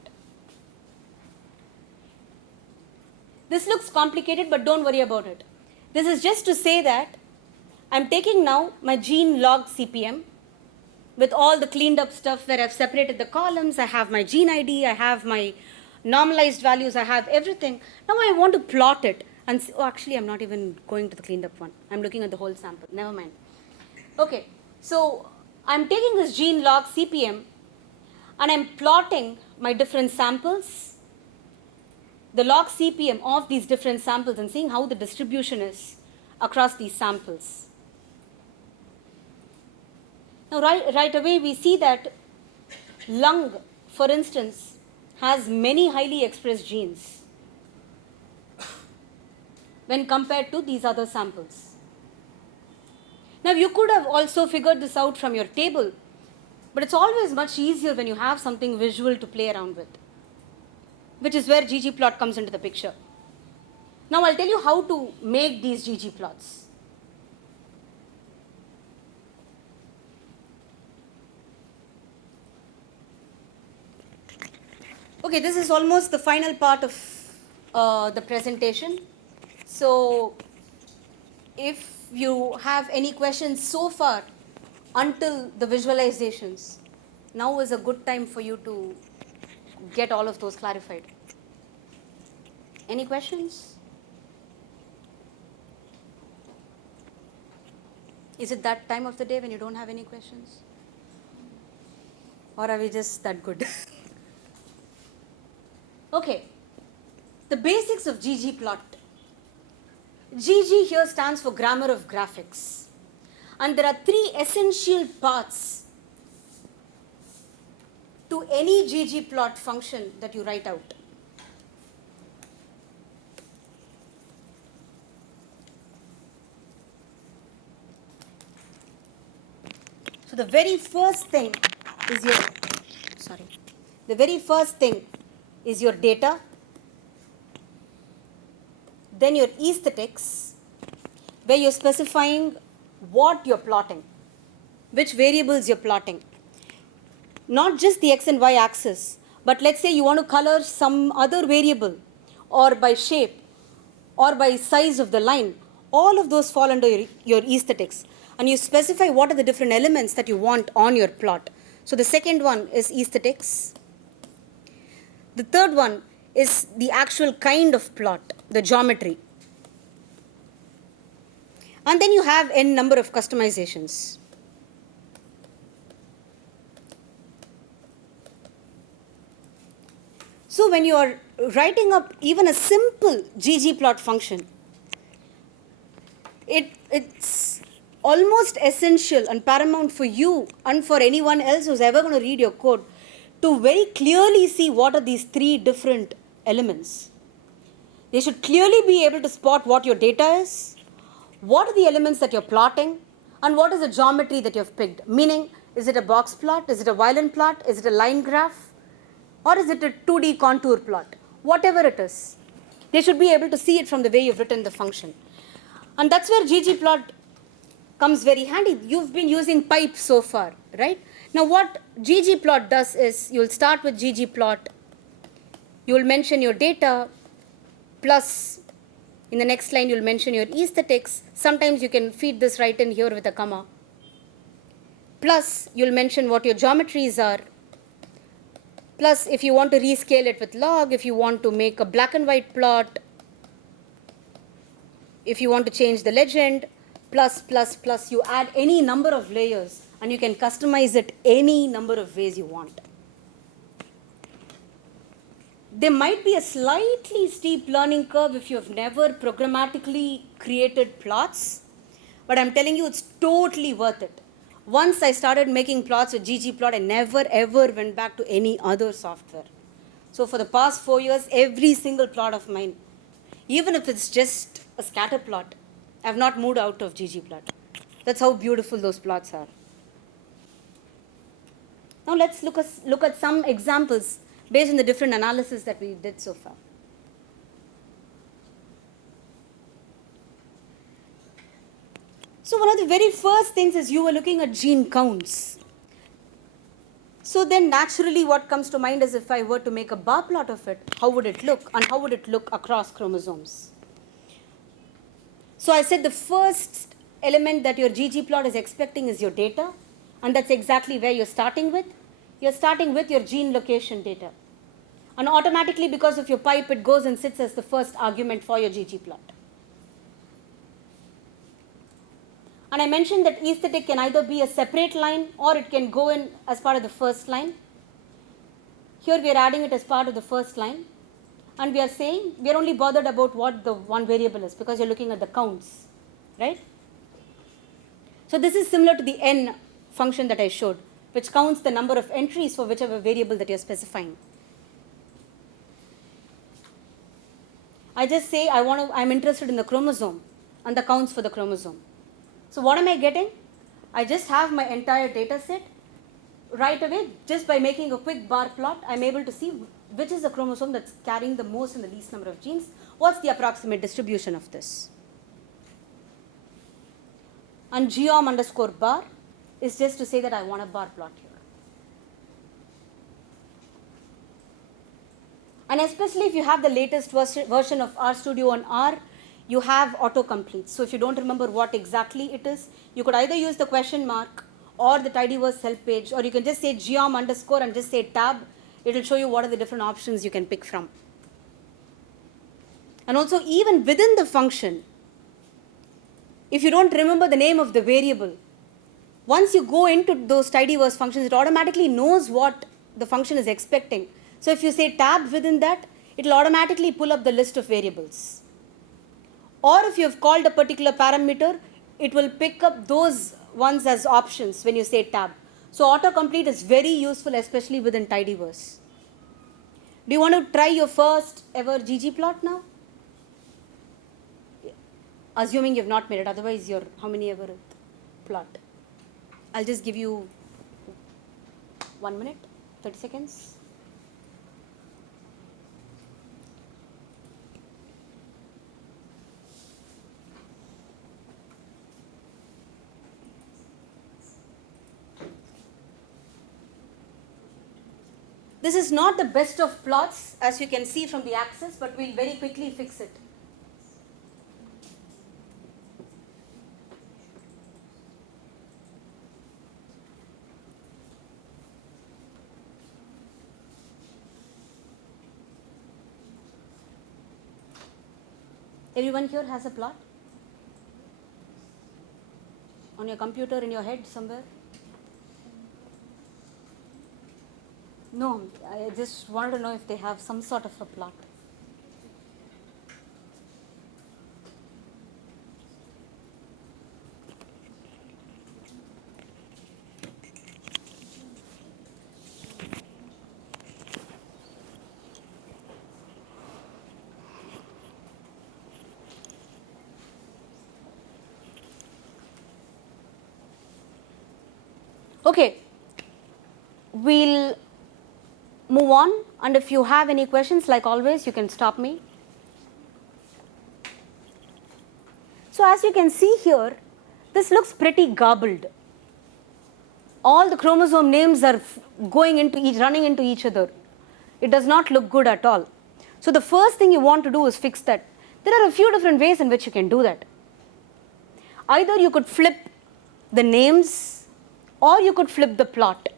This looks complicated, but don't worry about it. This is just to say that I'm taking now my gene log CPM with all the cleaned up stuff where I've separated the columns, I have my gene ID, I have my normalized values, I have everything. Now I want to plot it. And actually, I'm not even going to the cleaned up one. I'm looking at the whole sample. Never mind. Okay, so I'm taking this gene log CPM and I'm plotting my different samples, the log CPM of these different samples, and seeing how the distribution is across these samples. Now, right away, we see that lung, for instance, has many highly expressed genes when compared to these other samples. Now, you could have also figured this out from your table, but it's always much easier when you have something visual to play around with, which is where ggplot comes into the picture. Now, I'll tell you how to make these ggplots. Okay, this is almost the final part of the presentation. So, if you have any questions so far until the visualizations, now is a good time for you to get all of those clarified. Any questions? Is it that time of the day when you don't have any questions? Or are we just that good? Okay, the basics of ggplot. GG here stands for grammar of graphics. And there are three essential parts to any ggplot function that you write out. So the very first thing is your data, then your aesthetics, where you're specifying what you're plotting, which variables you're plotting. Not just the x and y axis, but let's say you want to color some other variable, or by shape, or by size of the line. All of those fall under your aesthetics. And you specify what are the different elements that you want on your plot. So the second one is aesthetics. The third one is the actual kind of plot, the geometry. And then you have n number of customizations. So when you are writing up even a simple ggplot function, it's almost essential and paramount for you and for anyone else who's ever going to read your code to very clearly see what are these three different elements. They should clearly be able to spot what your data is, what are the elements that you're plotting, and what is the geometry that you've picked. Meaning, is it a box plot, is it a violin plot, is it a line graph, or is it a 2D contour plot? Whatever it is, they should be able to see it from the way you've written the function. And that's where ggplot comes very handy. You've been using pipe so far, right? Now what ggplot does is, you'll start with ggplot you will mention your data, plus in the next line you'll mention your aesthetics. Sometimes you can feed this right in here with a comma. Plus you'll mention what your geometries are. Plus if you want to rescale it with log, if you want to make a black and white plot, if you want to change the legend, plus, you add any number of layers and you can customize it any number of ways you want. There might be a slightly steep learning curve if you have never programmatically created plots, but I'm telling you it's totally worth it. Once I started making plots with ggplot, I never ever went back to any other software. So for the past 4 years, every single plot of mine, even if it's just a scatter plot, I've not moved out of ggplot. That's how beautiful those plots are. Now let's look at some examples based on the different analysis that we did so far. So one of the very first things is you were looking at gene counts. So then naturally what comes to mind is if I were to make a bar plot of it, how would it look and how would it look across chromosomes? So I said the first element that your ggplot is expecting is your data, and that's exactly where you're starting with. You're starting with your gene location data. And automatically because of your pipe, it goes and sits as the first argument for your ggplot. And I mentioned that aesthetic can either be a separate line or it can go in as part of the first line. Here we are adding it as part of the first line. And we are saying we are only bothered about what the one variable is because you're looking at the counts, right? So this is similar to the n function that I showed, which counts the number of entries for whichever variable that you're specifying. I just say I'm interested in the chromosome and the counts for the chromosome. So what am I getting? I just have my entire data set. Right away, just by making a quick bar plot, I'm able to see which is the chromosome that's carrying the most and the least number of genes. What's the approximate distribution of this? And geom underscore bar is just to say that I want a bar plot here. And especially if you have the latest version of RStudio on R, you have autocomplete. So if you don't remember what exactly it is, you could either use the question mark or the tidyverse help page, or you can just say geom underscore and just say tab. It will show you what are the different options you can pick from. And also even within the function, if you don't remember the name of the variable, once you go into those tidyverse functions, it automatically knows what the function is expecting. So if you say tab within that, it will automatically pull up the list of variables. Or if you have called a particular parameter, it will pick up those ones as options when you say tab. So autocomplete is very useful, especially within tidyverse. Do you want to try your first ever ggplot now? Assuming you've not made it, otherwise you're how many ever plot? I'll just give you 1 minute, 30 seconds. This is not the best of plots, as you can see from the axis, but we'll very quickly fix it. Everyone here has a plot? On your computer, in your head, somewhere? No, I just wanted to know if they have some sort of a plot. Okay, we'll move on, and if you have any questions, like always, you can stop me. So as you can see here, this looks pretty garbled. All the chromosome names are running into each other. It does not look good at all. So the first thing you want to do is fix that. There are a few different ways in which you can do that. Either you could flip the names or you could flip the plot.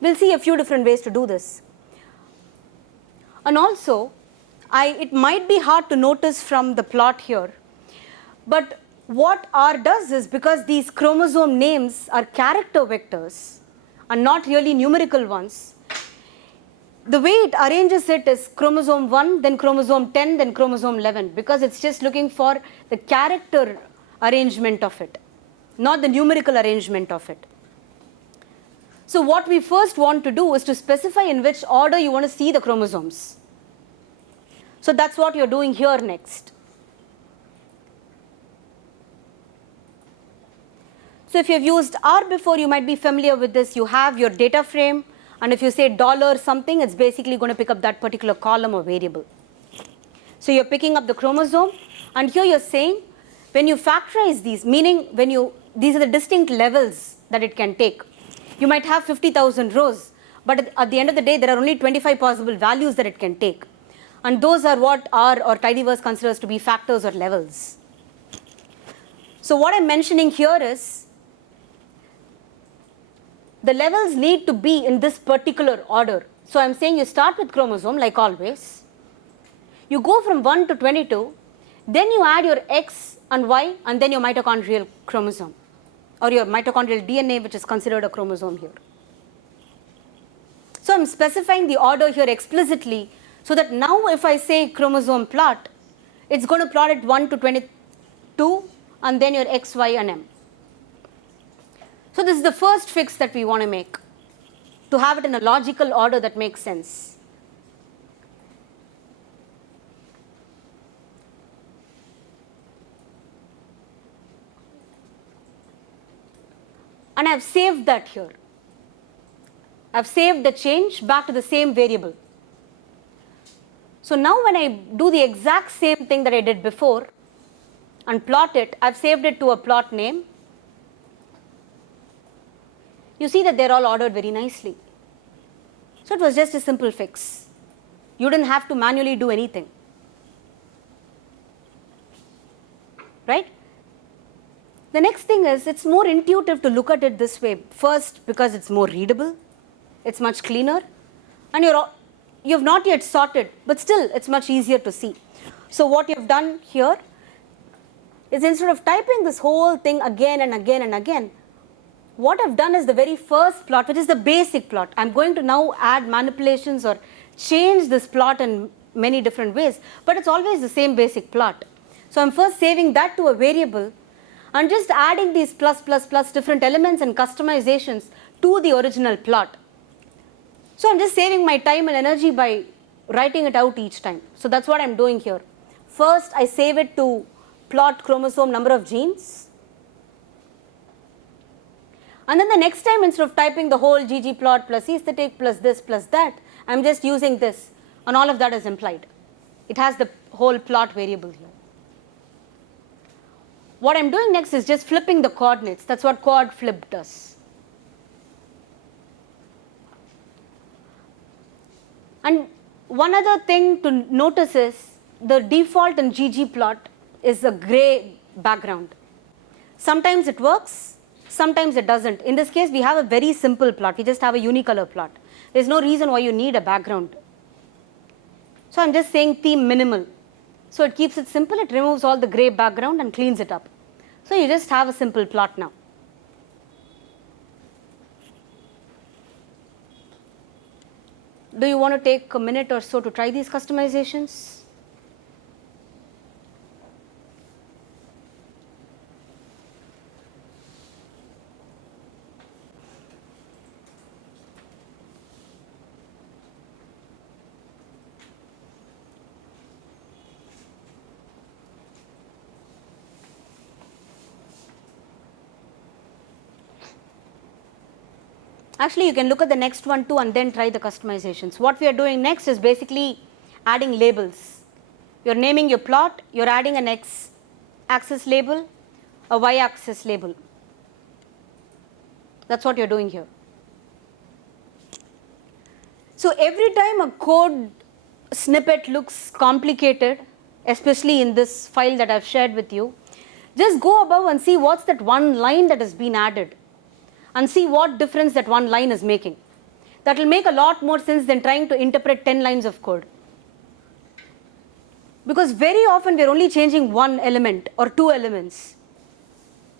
We'll see a few different ways to do this. And also, it might be hard to notice from the plot here, but what R does is, because these chromosome names are character vectors and not really numerical ones, the way it arranges it is chromosome 1, then chromosome 10, then chromosome 11, because it's just looking for the character arrangement of it, not the numerical arrangement of it. So what we first want to do is to specify in which order you want to see the chromosomes. So that's what you're doing here next. So if you've used R before, you might be familiar with this. You have your data frame, and if you say $ something, it's basically going to pick up that particular column or variable. So you're picking up the chromosome, and here you're saying when you factorize these, meaning these are the distinct levels that it can take. You might have 50,000 rows, but at the end of the day, there are only 25 possible values that it can take. And those are what R or tidyverse considers to be factors or levels. So what I'm mentioning here is the levels need to be in this particular order. So I'm saying you start with chromosome like always. You go from 1 to 22, then you add your X and Y and then your mitochondrial chromosome, or your mitochondrial DNA, which is considered a chromosome here. So I'm specifying the order here explicitly, so that now if I say chromosome plot, it's going to plot it 1 to 22 and then your X, Y and M. So this is the first fix that we want to make, to have it in a logical order that makes sense. And I've saved that here. I've saved the change back to the same variable. So now when I do the exact same thing that I did before and plot it, I've saved it to a plot name. You see that they're all ordered very nicely. So it was just a simple fix. You didn't have to manually do anything. Right? The next thing is, it's more intuitive to look at it this way. First, because it's more readable, it's much cleaner, and you've not yet sorted, but still it's much easier to see. So what you've done here is, instead of typing this whole thing again and again and again, what I've done is the very first plot, which is the basic plot. I'm going to now add manipulations or change this plot in many different ways, but it's always the same basic plot. So I'm first saving that to a variable and just adding these plus different elements and customizations to the original plot. So I'm just saving my time and energy by writing it out each time. So that's what I'm doing here. First, I save it to plot chromosome number of genes. And then the next time, instead of typing the whole ggplot plus aesthetic plus this plus that, I'm just using this, and all of that is implied. It has the whole plot variable here. What I'm doing next is just flipping the coordinates. That's what coord flip does. And one other thing to notice is the default in ggplot is a gray background. Sometimes it works, sometimes it doesn't. In this case, we have a very simple plot. We just have a unicolor plot. There's no reason why you need a background. So I'm just saying theme minimal. So it keeps it simple. It removes all the gray background and cleans it up. So you just have a simple plot now. Do you want to take a minute or so to try these customizations? Actually, you can look at the next one too and then try the customizations. What we are doing next is basically adding labels. You're naming your plot, you're adding an x-axis label, a y-axis label. That's what you're doing here. So every time a code snippet looks complicated, especially in this file that I've shared with you, just go above and see what's that one line that has been added and see what difference that one line is making. That will make a lot more sense than trying to interpret 10 lines of code. Because very often we're only changing one element or two elements.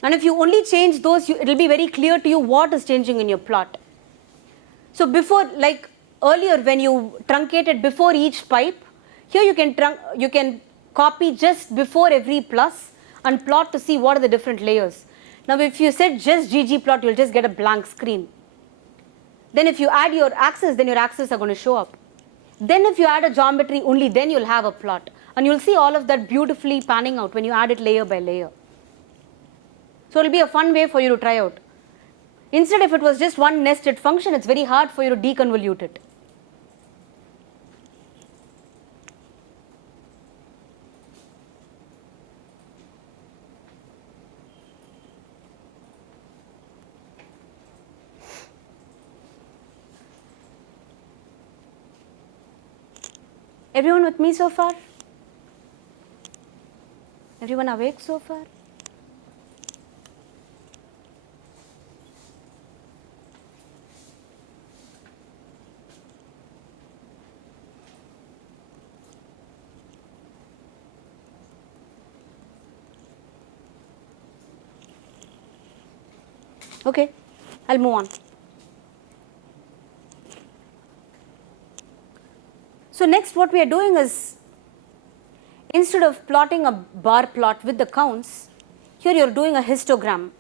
And if you only change those, it will be very clear to you what is changing in your plot. So before, like earlier when you truncated before each pipe, here you can copy just before every plus and plot to see what are the different layers. Now if you said just ggplot, you'll just get a blank screen. Then if you add your axes, then your axes are going to show up. Then if you add a geometry, only then you'll have a plot. And you'll see all of that beautifully panning out when you add it layer by layer. So it'll be a fun way for you to try out. Instead, if it was just one nested function, it's very hard for you to deconvolute it. Everyone with me so far? Everyone awake so far? Okay, I'll move on. So next what we are doing is, instead of plotting a bar plot with the counts, here you are doing a histogram.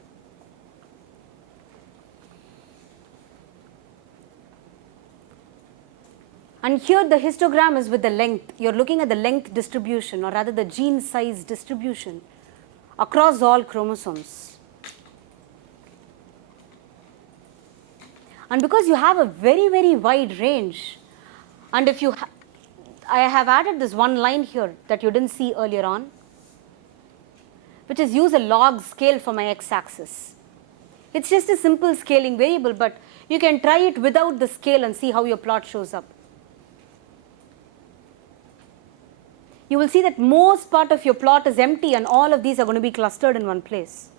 And here the histogram is with the length. You are looking at the length distribution, or rather the gene size distribution across all chromosomes. And because you have a very, very wide range, and if you I have added this one line here that you didn't see earlier on, which is use a log scale for my x-axis. It's just a simple scaling variable, but you can try it without the scale and see how your plot shows up. You will see that most part of your plot is empty and all of these are going to be clustered in one place.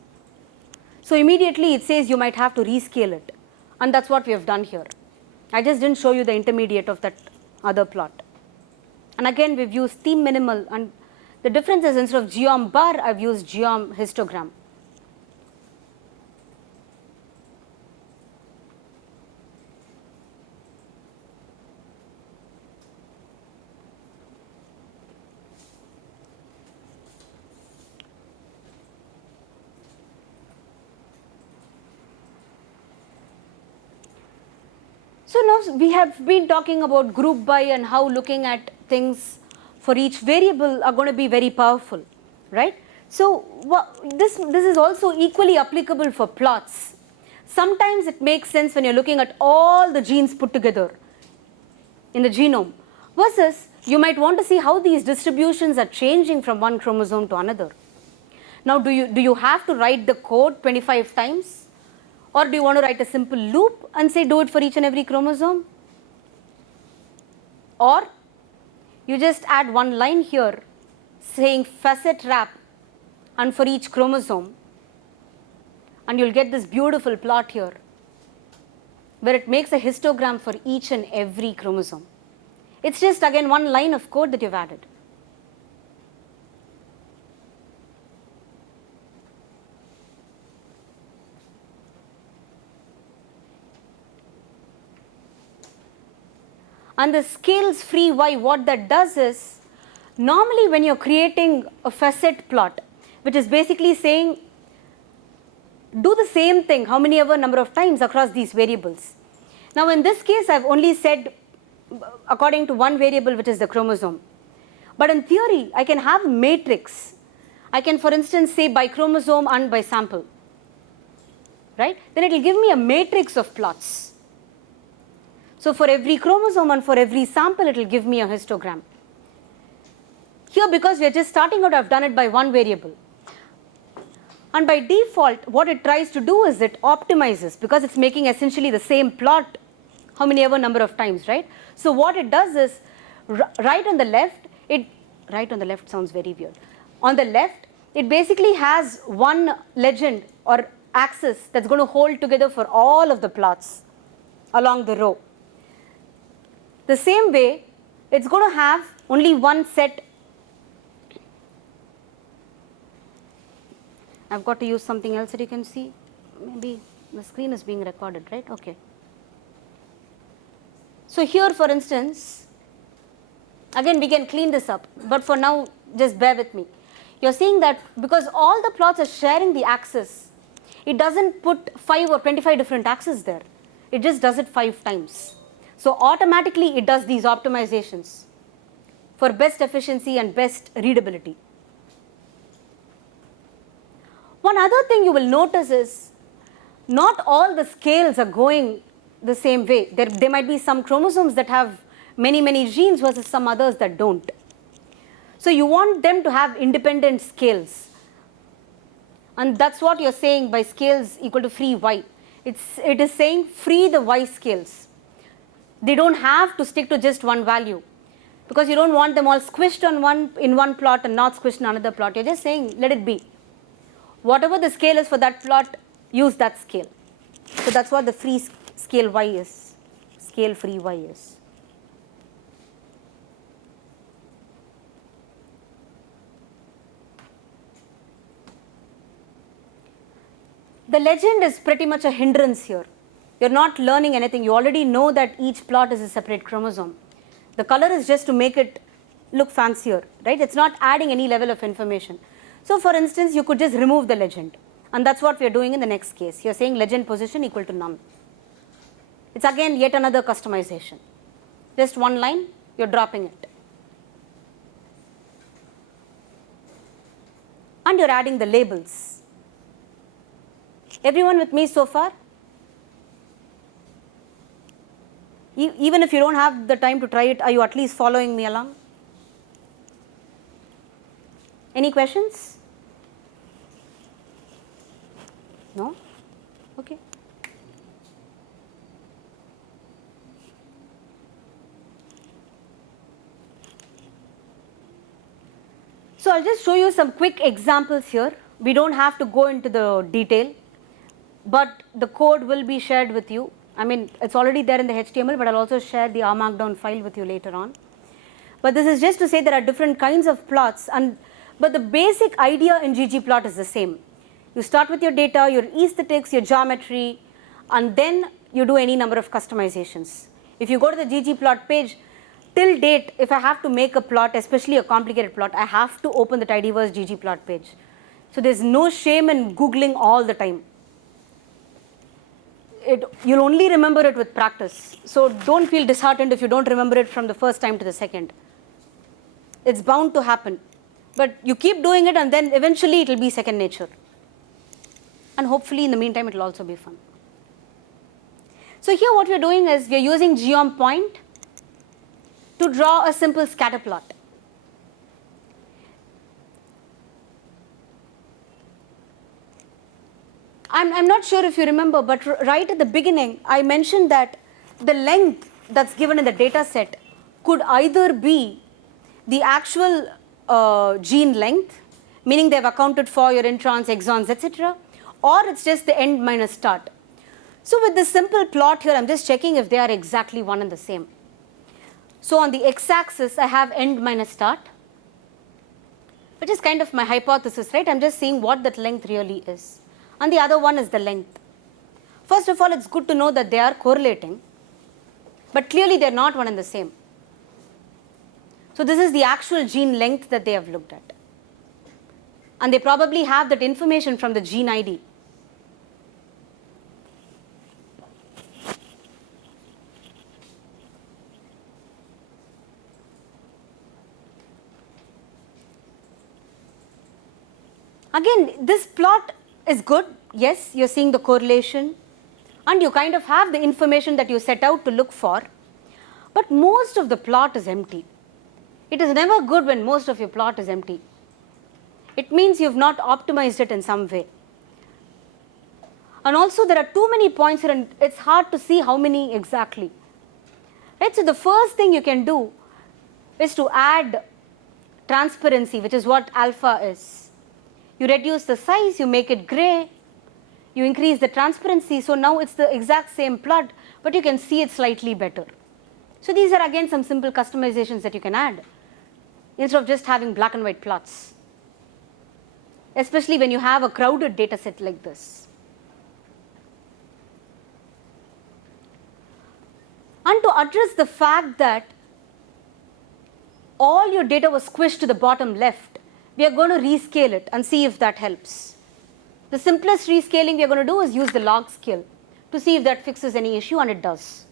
So immediately it says you might have to rescale it, and that's what we have done here. I just didn't show you the intermediate of that other plot. And again we've used theme minimal, and the difference is instead of geom bar, I've used geom histogram. So now we have been talking about group by and how looking at things for each variable are going to be very powerful, right? So this is also equally applicable for plots. Sometimes it makes sense when you're looking at all the genes put together in the genome, versus you might want to see how these distributions are changing from one chromosome to another. Now do you have to write the code 25 times? Or do you want to write a simple loop and say do it for each and every chromosome? Or you just add one line here saying facet wrap and for each chromosome, and you'll get this beautiful plot here where it makes a histogram for each and every chromosome. It's just again one line of code that you've added. And the scales free y, what that does is, normally when you're creating a facet plot, which is basically saying do the same thing how many ever number of times across these variables. Now in this case I've only said according to one variable, which is the chromosome. But in theory I can have a matrix. I can for instance say by chromosome and by sample, right? Then it will give me a matrix of plots. So for every chromosome and for every sample, it will give me a histogram. Here, because we are just starting out, I've done it by one variable. And by default, what it tries to do is it optimizes, because it's making essentially the same plot how many ever number of times, right? So what it does is, Right on the left sounds very weird. On the left, it basically has one legend or axis that's going to hold together for all of the plots along the row. The same way, it's going to have only one set. I've got to use something else that you can see. Maybe the screen is being recorded, right? Okay. So here, for instance, again we can clean this up, but for now just bear with me. You're seeing that because all the plots are sharing the axis, it doesn't put 5 or 25 different axes there. It just does it 5 times. So automatically it does these optimizations for best efficiency and best readability. One other thing you will notice is not all the scales are going the same way. There might be some chromosomes that have many genes versus some others that don't. So you want them to have independent scales. And that's what you're saying by scales equal to free Y. It is saying free the Y scales. They don't have to stick to just one value, because you don't want them all squished in one plot and not squished in another plot. You're just saying let it be. Whatever the scale is for that plot, use that scale. So that's what the free scale Y is, scale free Y is. The legend is pretty much a hindrance here. You're not learning anything. You already know that each plot is a separate chromosome. The color is just to make it look fancier, right? It's not adding any level of information. So for instance, you could just remove the legend. And that's what we're doing in the next case. You're saying legend position equal to none. It's again yet another customization. Just one line, you're dropping it. And you're adding the labels. Everyone with me so far? Even if you don't have the time to try it, are you at least following me along? Any questions? No? Okay. So I'll just show you some quick examples here. We don't have to go into the detail, but the code will be shared with you. I mean, it's already there in the HTML, but I'll also share the R Markdown file with you later on. But this is just to say there are different kinds of plots, but the basic idea in ggplot is the same. You start with your data, your aesthetics, your geometry, and then you do any number of customizations. If you go to the ggplot page, till date, if I have to make a plot, especially a complicated plot, I have to open the tidyverse ggplot page. So there's no shame in Googling all the time. You'll only remember it with practice. So don't feel disheartened if you don't remember it from the first time to the second. It's bound to happen. But you keep doing it and then eventually it will be second nature. And hopefully in the meantime it will also be fun. So here what we're doing is we're using geom point to draw a simple scatter plot. I'm not sure if you remember, but right at the beginning, I mentioned that the length that's given in the data set could either be the actual gene length, meaning they've accounted for your introns, exons, etc., or it's just the end minus start. So with this simple plot here, I'm just checking if they are exactly one and the same. So on the x-axis, I have end minus start, which is kind of my hypothesis, right? I'm just seeing what that length really is. And the other one is the length. First of all, it's good to know that they are correlating, but clearly they're not one and the same. So this is the actual gene length that they have looked at. And they probably have that information from the gene ID. Again, this plot is good. Yes, you're seeing the correlation and you kind of have the information that you set out to look for, but most of the plot is empty. It is never good when most of your plot is empty. It means you've not optimized it in some way. And also there are too many points here and it's hard to see how many exactly. Right? So the first thing you can do is to add transparency, which is what alpha is. You reduce the size, you make it gray, you increase the transparency, so now it's the exact same plot, but you can see it slightly better. So these are again some simple customizations that you can add instead of just having black and white plots, especially when you have a crowded data set like this. And to address the fact that all your data was squished to the bottom left, we are going to rescale it and see if that helps. The simplest rescaling we are going to do is use the log scale to see if that fixes any issue, and it does.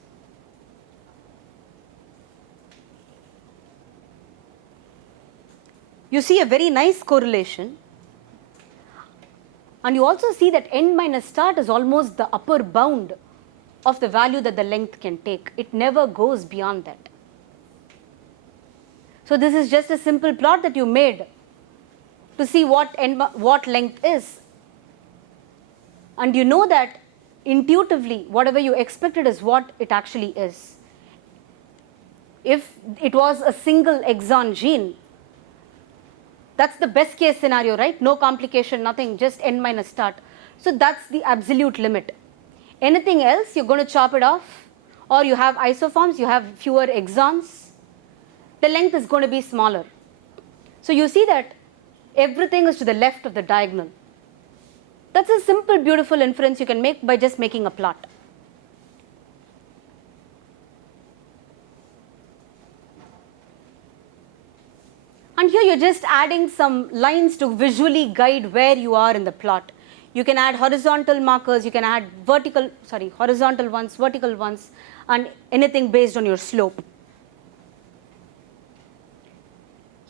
You see a very nice correlation, and you also see that end minus start is almost the upper bound of the value that the length can take. It never goes beyond that. So this is just a simple plot that you made to see what length is. And you know that intuitively whatever you expected is what it actually is. If it was a single exon gene, that's the best case scenario, right? No complication, nothing, just end minus start. So that's the absolute limit. Anything else, you're going to chop it off, or you have isoforms, you have fewer exons, the length is going to be smaller. So you see that everything is to the left of the diagonal. That's a simple, beautiful inference you can make by just making a plot. And here you're just adding some lines to visually guide where you are in the plot. You can add horizontal markers, you can add horizontal ones, vertical ones, and anything based on your slope.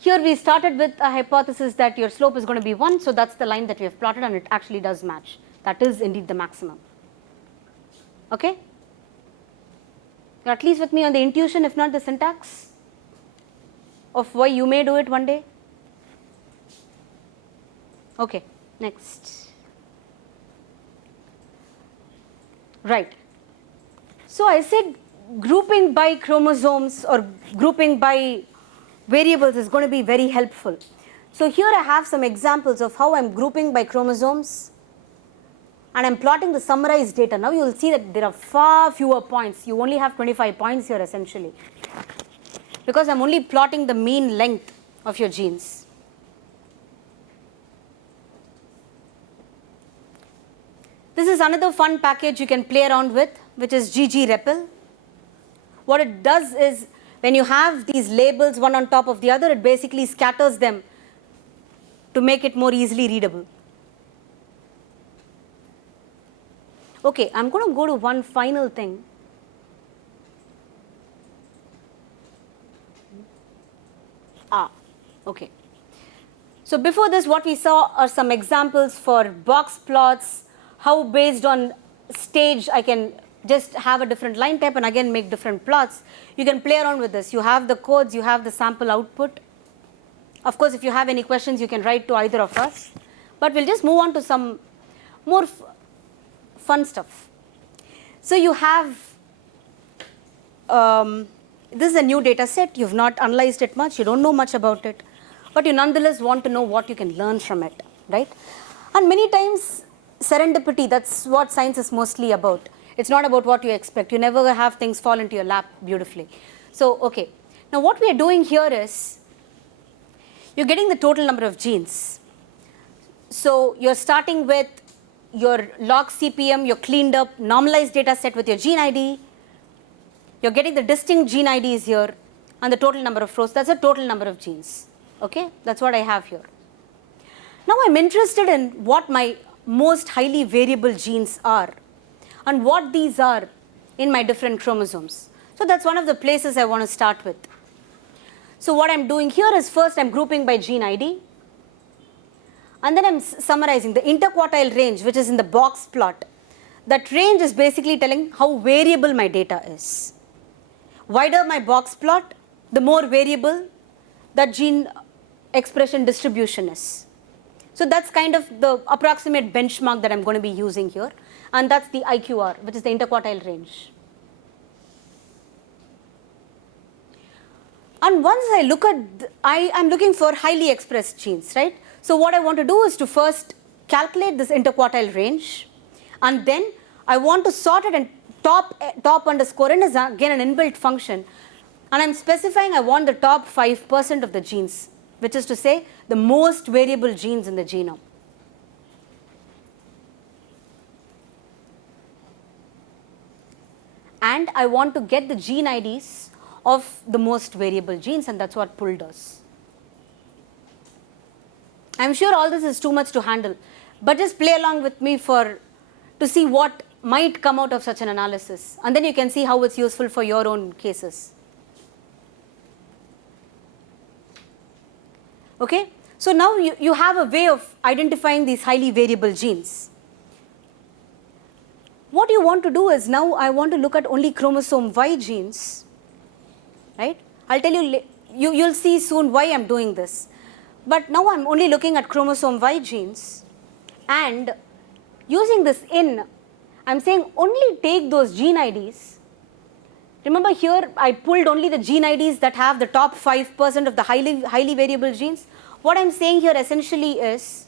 Here we started with a hypothesis that your slope is going to be 1, so that's the line that we have plotted, and it actually does match. That is indeed the maximum. Okay? You're at least with me on the intuition, if not the syntax, of why you may do it one day? Okay, next. Right. So I said grouping by chromosomes or grouping by variables is going to be very helpful. So here I have some examples of how I'm grouping by chromosomes, and I'm plotting the summarized data. Now you will see that there are far fewer points. You only have 25 points here essentially, because I'm only plotting the mean length of your genes. This is another fun package you can play around with, which is ggRepl. What it does is, when you have these labels one on top of the other, it basically scatters them to make it more easily readable. Okay, I'm going to go to one final thing. Okay. So before this, what we saw are some examples for box plots, how based on stage I can just have a different line type and again make different plots. You can play around with this. You have the codes, you have the sample output. Of course, if you have any questions, you can write to either of us. But we'll just move on to some more fun stuff. So you have, this is a new data set. You've not analyzed it much. You don't know much about it. But you nonetheless want to know what you can learn from it, right? And many times, serendipity, that's what science is mostly about. It's not about what you expect. You never have things fall into your lap beautifully. So, okay. Now, what we are doing here is, you're getting the total number of genes. So, you're starting with your log CPM, your cleaned up, normalized data set with your gene ID. You're getting the distinct gene IDs here, and the total number of rows. That's the total number of genes. Okay? That's what I have here. Now, I'm interested in what my most highly variable genes are, and what these are in my different chromosomes. So that's one of the places I want to start with. So what I'm doing here is, first I'm grouping by gene ID, and then I'm summarizing the interquartile range, which is in the box plot. That range is basically telling how variable my data is. Wider my box plot, the more variable that gene expression distribution is. So that's kind of the approximate benchmark that I'm going to be using here. And that's the IQR, which is the interquartile range. And once I look at, I'm looking for highly expressed genes, right? So what I want to do is to first calculate this interquartile range, and then I want to sort it, and top underscore n is again an inbuilt function, and I'm specifying I want the top 5% of the genes, which is to say the most variable genes in the genome. And I want to get the gene IDs of the most variable genes, and that's what pull does. I'm sure all this is too much to handle, but just play along with me to see what might come out of such an analysis, and then you can see how it's useful for your own cases. Okay, so now you have a way of identifying these highly variable genes. What you want to do is, now I want to look at only chromosome Y genes, right? I'll tell you, you'll see soon why I'm doing this. But now I'm only looking at chromosome Y genes, and using this in, I'm saying only take those gene IDs. Remember here I pulled only the gene IDs that have the top 5% of the highly variable genes. What I'm saying here essentially is,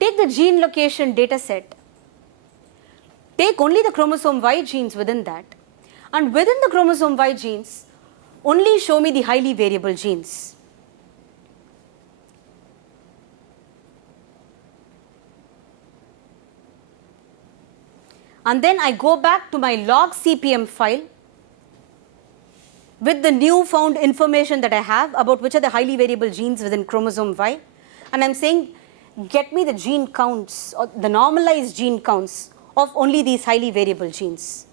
take the gene location data set, take only the chromosome Y genes within that, and within the chromosome Y genes, only show me the highly variable genes. And then I go back to my log CPM file with the newfound information that I have about which are the highly variable genes within chromosome Y, and I'm saying get me the gene counts, or the normalized gene counts of only these highly variable genes.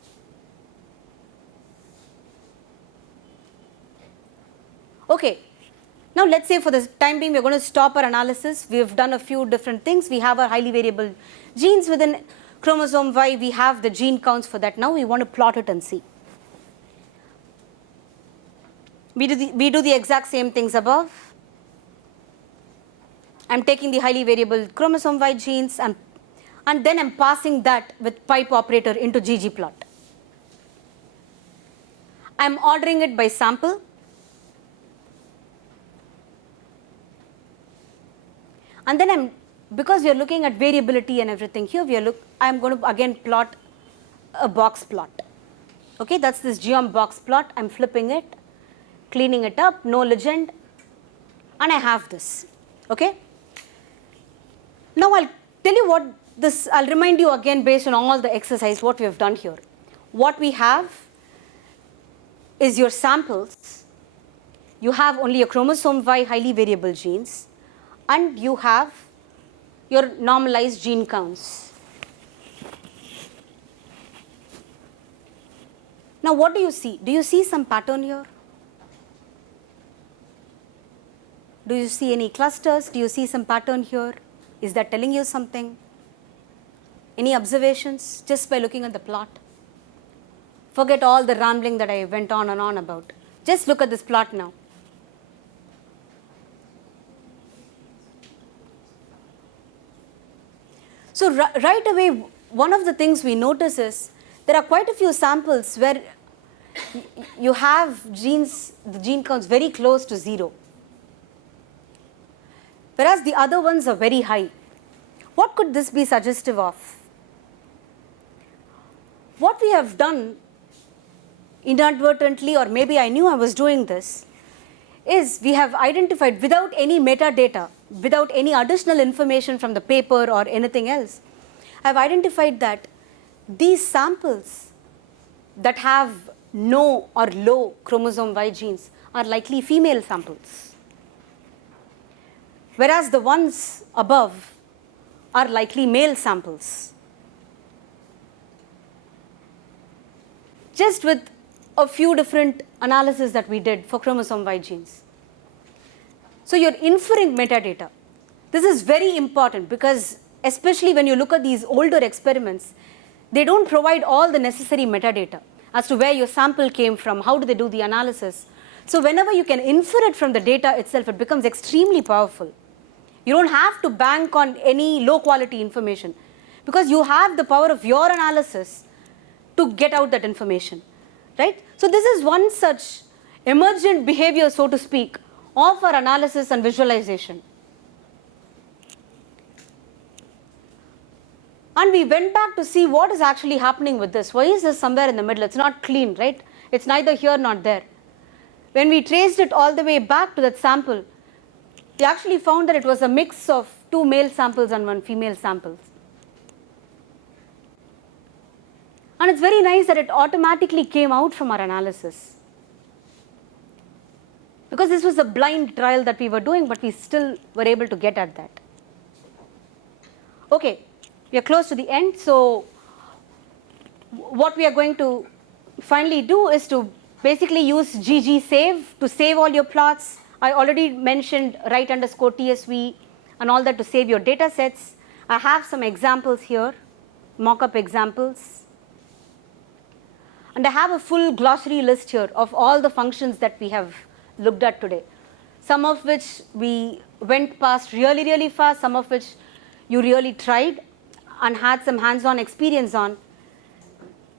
Okay, now let's say for the time being we're going to stop our analysis. We've done a few different things. We have our highly variable genes within chromosome Y, we have the gene counts for that. Now we want to plot it and see. We do the exact same things above. I'm taking the highly variable chromosome Y genes, and then I'm passing that with pipe operator into ggplot. I'm ordering it by sample. And then because we are looking at variability and everything here, I'm going to again plot a box plot. Okay, that's this geom box plot. I'm flipping it, cleaning it up, no legend, and I have this. Okay. Now I'll tell you what this, I'll remind you again based on all the exercise what we have done here. What we have is your samples. You have only a chromosome Y highly variable genes, and you have your normalized gene counts. Now what do you see? Do you see some pattern here? Do you see any clusters? Do you see some pattern here? Is that telling you something? Any observations just by looking at the plot? Forget all the rambling that I went on and on about. Just look at this plot now. So right away, one of the things we notice is there are quite a few samples where you have genes, the gene counts very close to 0, whereas the other ones are very high. What could this be suggestive of? What we have done inadvertently, or maybe I knew I was doing this, is we have identified without any metadata, without any additional information from the paper or anything else, I've identified that these samples that have no or low chromosome Y genes are likely female samples, whereas the ones above are likely male samples. Just with a few different analyses that we did for chromosome Y genes. So you're inferring metadata. This is very important because especially when you look at these older experiments, they don't provide all the necessary metadata as to where your sample came from, how do they do the analysis. So whenever you can infer it from the data itself, it becomes extremely powerful. You don't have to bank on any low quality information because you have the power of your analysis to get out that information, right? So this is one such emergent behavior, so to speak, of our analysis and visualization. And we went back to see what is actually happening with this. Why is this somewhere in the middle? It's not clean, right? It's neither here nor there. When we traced it all the way back to that sample, we actually found that it was a mix of 2 male samples and 1 female sample. And it's very nice that it automatically came out from our analysis. Because this was a blind trial that we were doing, but we still were able to get at that. Okay, we are close to the end. So what we are going to finally do is to basically use ggSave to save all your plots. I already mentioned write_tsv and all that to save your data sets. I have some examples here, mock-up examples. And I have a full glossary list here of all the functions that we have looked at today. Some of which we went past really, really fast, some of which you really tried and had some hands-on experience on.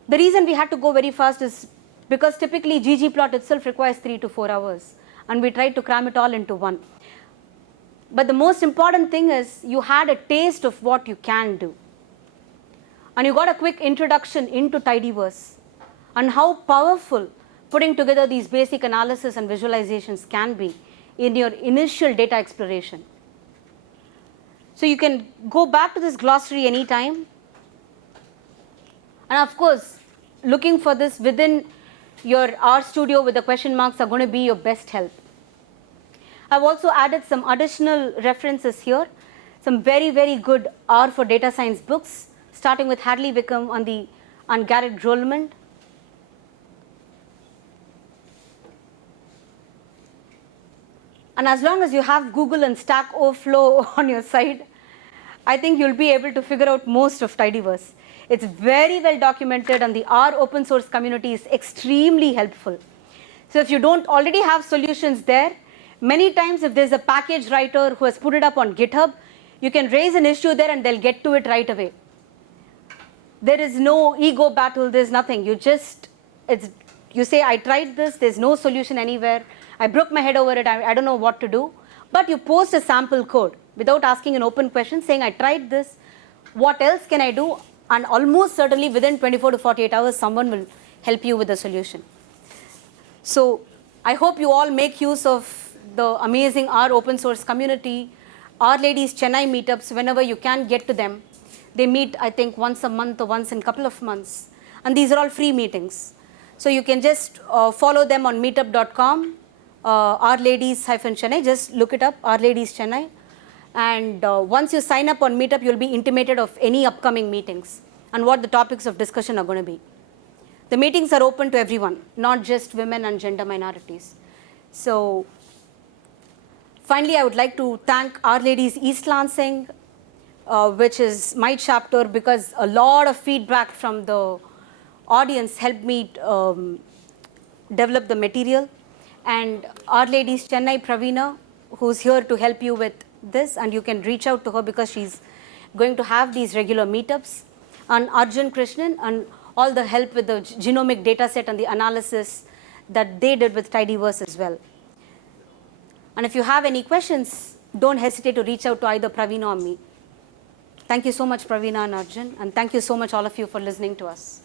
The reason we had to go very fast is because typically ggplot itself requires 3 to 4 hours, and we tried to cram it all into one. But the most important thing is you had a taste of what you can do. And you got a quick introduction into tidyverse and how powerful putting together these basic analysis and visualizations can be in your initial data exploration. So you can go back to this glossary anytime. And of course, looking for this within your RStudio with the question marks are going to be your best help. I've also added some additional references here, some very, very good R for data science books, starting with Hadley Wickham and Garrett Grolman. And as long as you have Google and Stack Overflow on your side, I think you'll be able to figure out most of tidyverse. It's very well documented, and the R open source community is extremely helpful. So if you don't already have solutions there, many times if there's a package writer who has put it up on GitHub, you can raise an issue there and they'll get to it right away. There is no ego battle, there's nothing. You say, I tried this, there's no solution anywhere. I broke my head over it, I don't know what to do. But you post a sample code without asking an open question, saying, I tried this, what else can I do? And almost certainly within 24 to 48 hours, someone will help you with the solution. So I hope you all make use of the amazing R open source community, R Ladies Chennai meetups, whenever you can get to them. They meet, I think, once a month or once in a couple of months. And these are all free meetings. So you can just follow them on meetup.com. R Ladies-Chennai, just look it up, R Ladies Chennai. And once you sign up on Meetup, you'll be intimated of any upcoming meetings and what the topics of discussion are going to be. The meetings are open to everyone, not just women and gender minorities. So finally, I would like to thank R Ladies East Lansing, which is my chapter, because a lot of feedback from the audience helped me develop the material. And R Ladies Chennai Praveena, who's here to help you with this, and you can reach out to her because she's going to have these regular meetups. And Arjun Krishnan, and all the help with the genomic dataset and the analysis that they did with tidyverse as well. And if you have any questions, don't hesitate to reach out to either Praveena or me. Thank you so much, Praveena and Arjun, and thank you so much, all of you, for listening to us.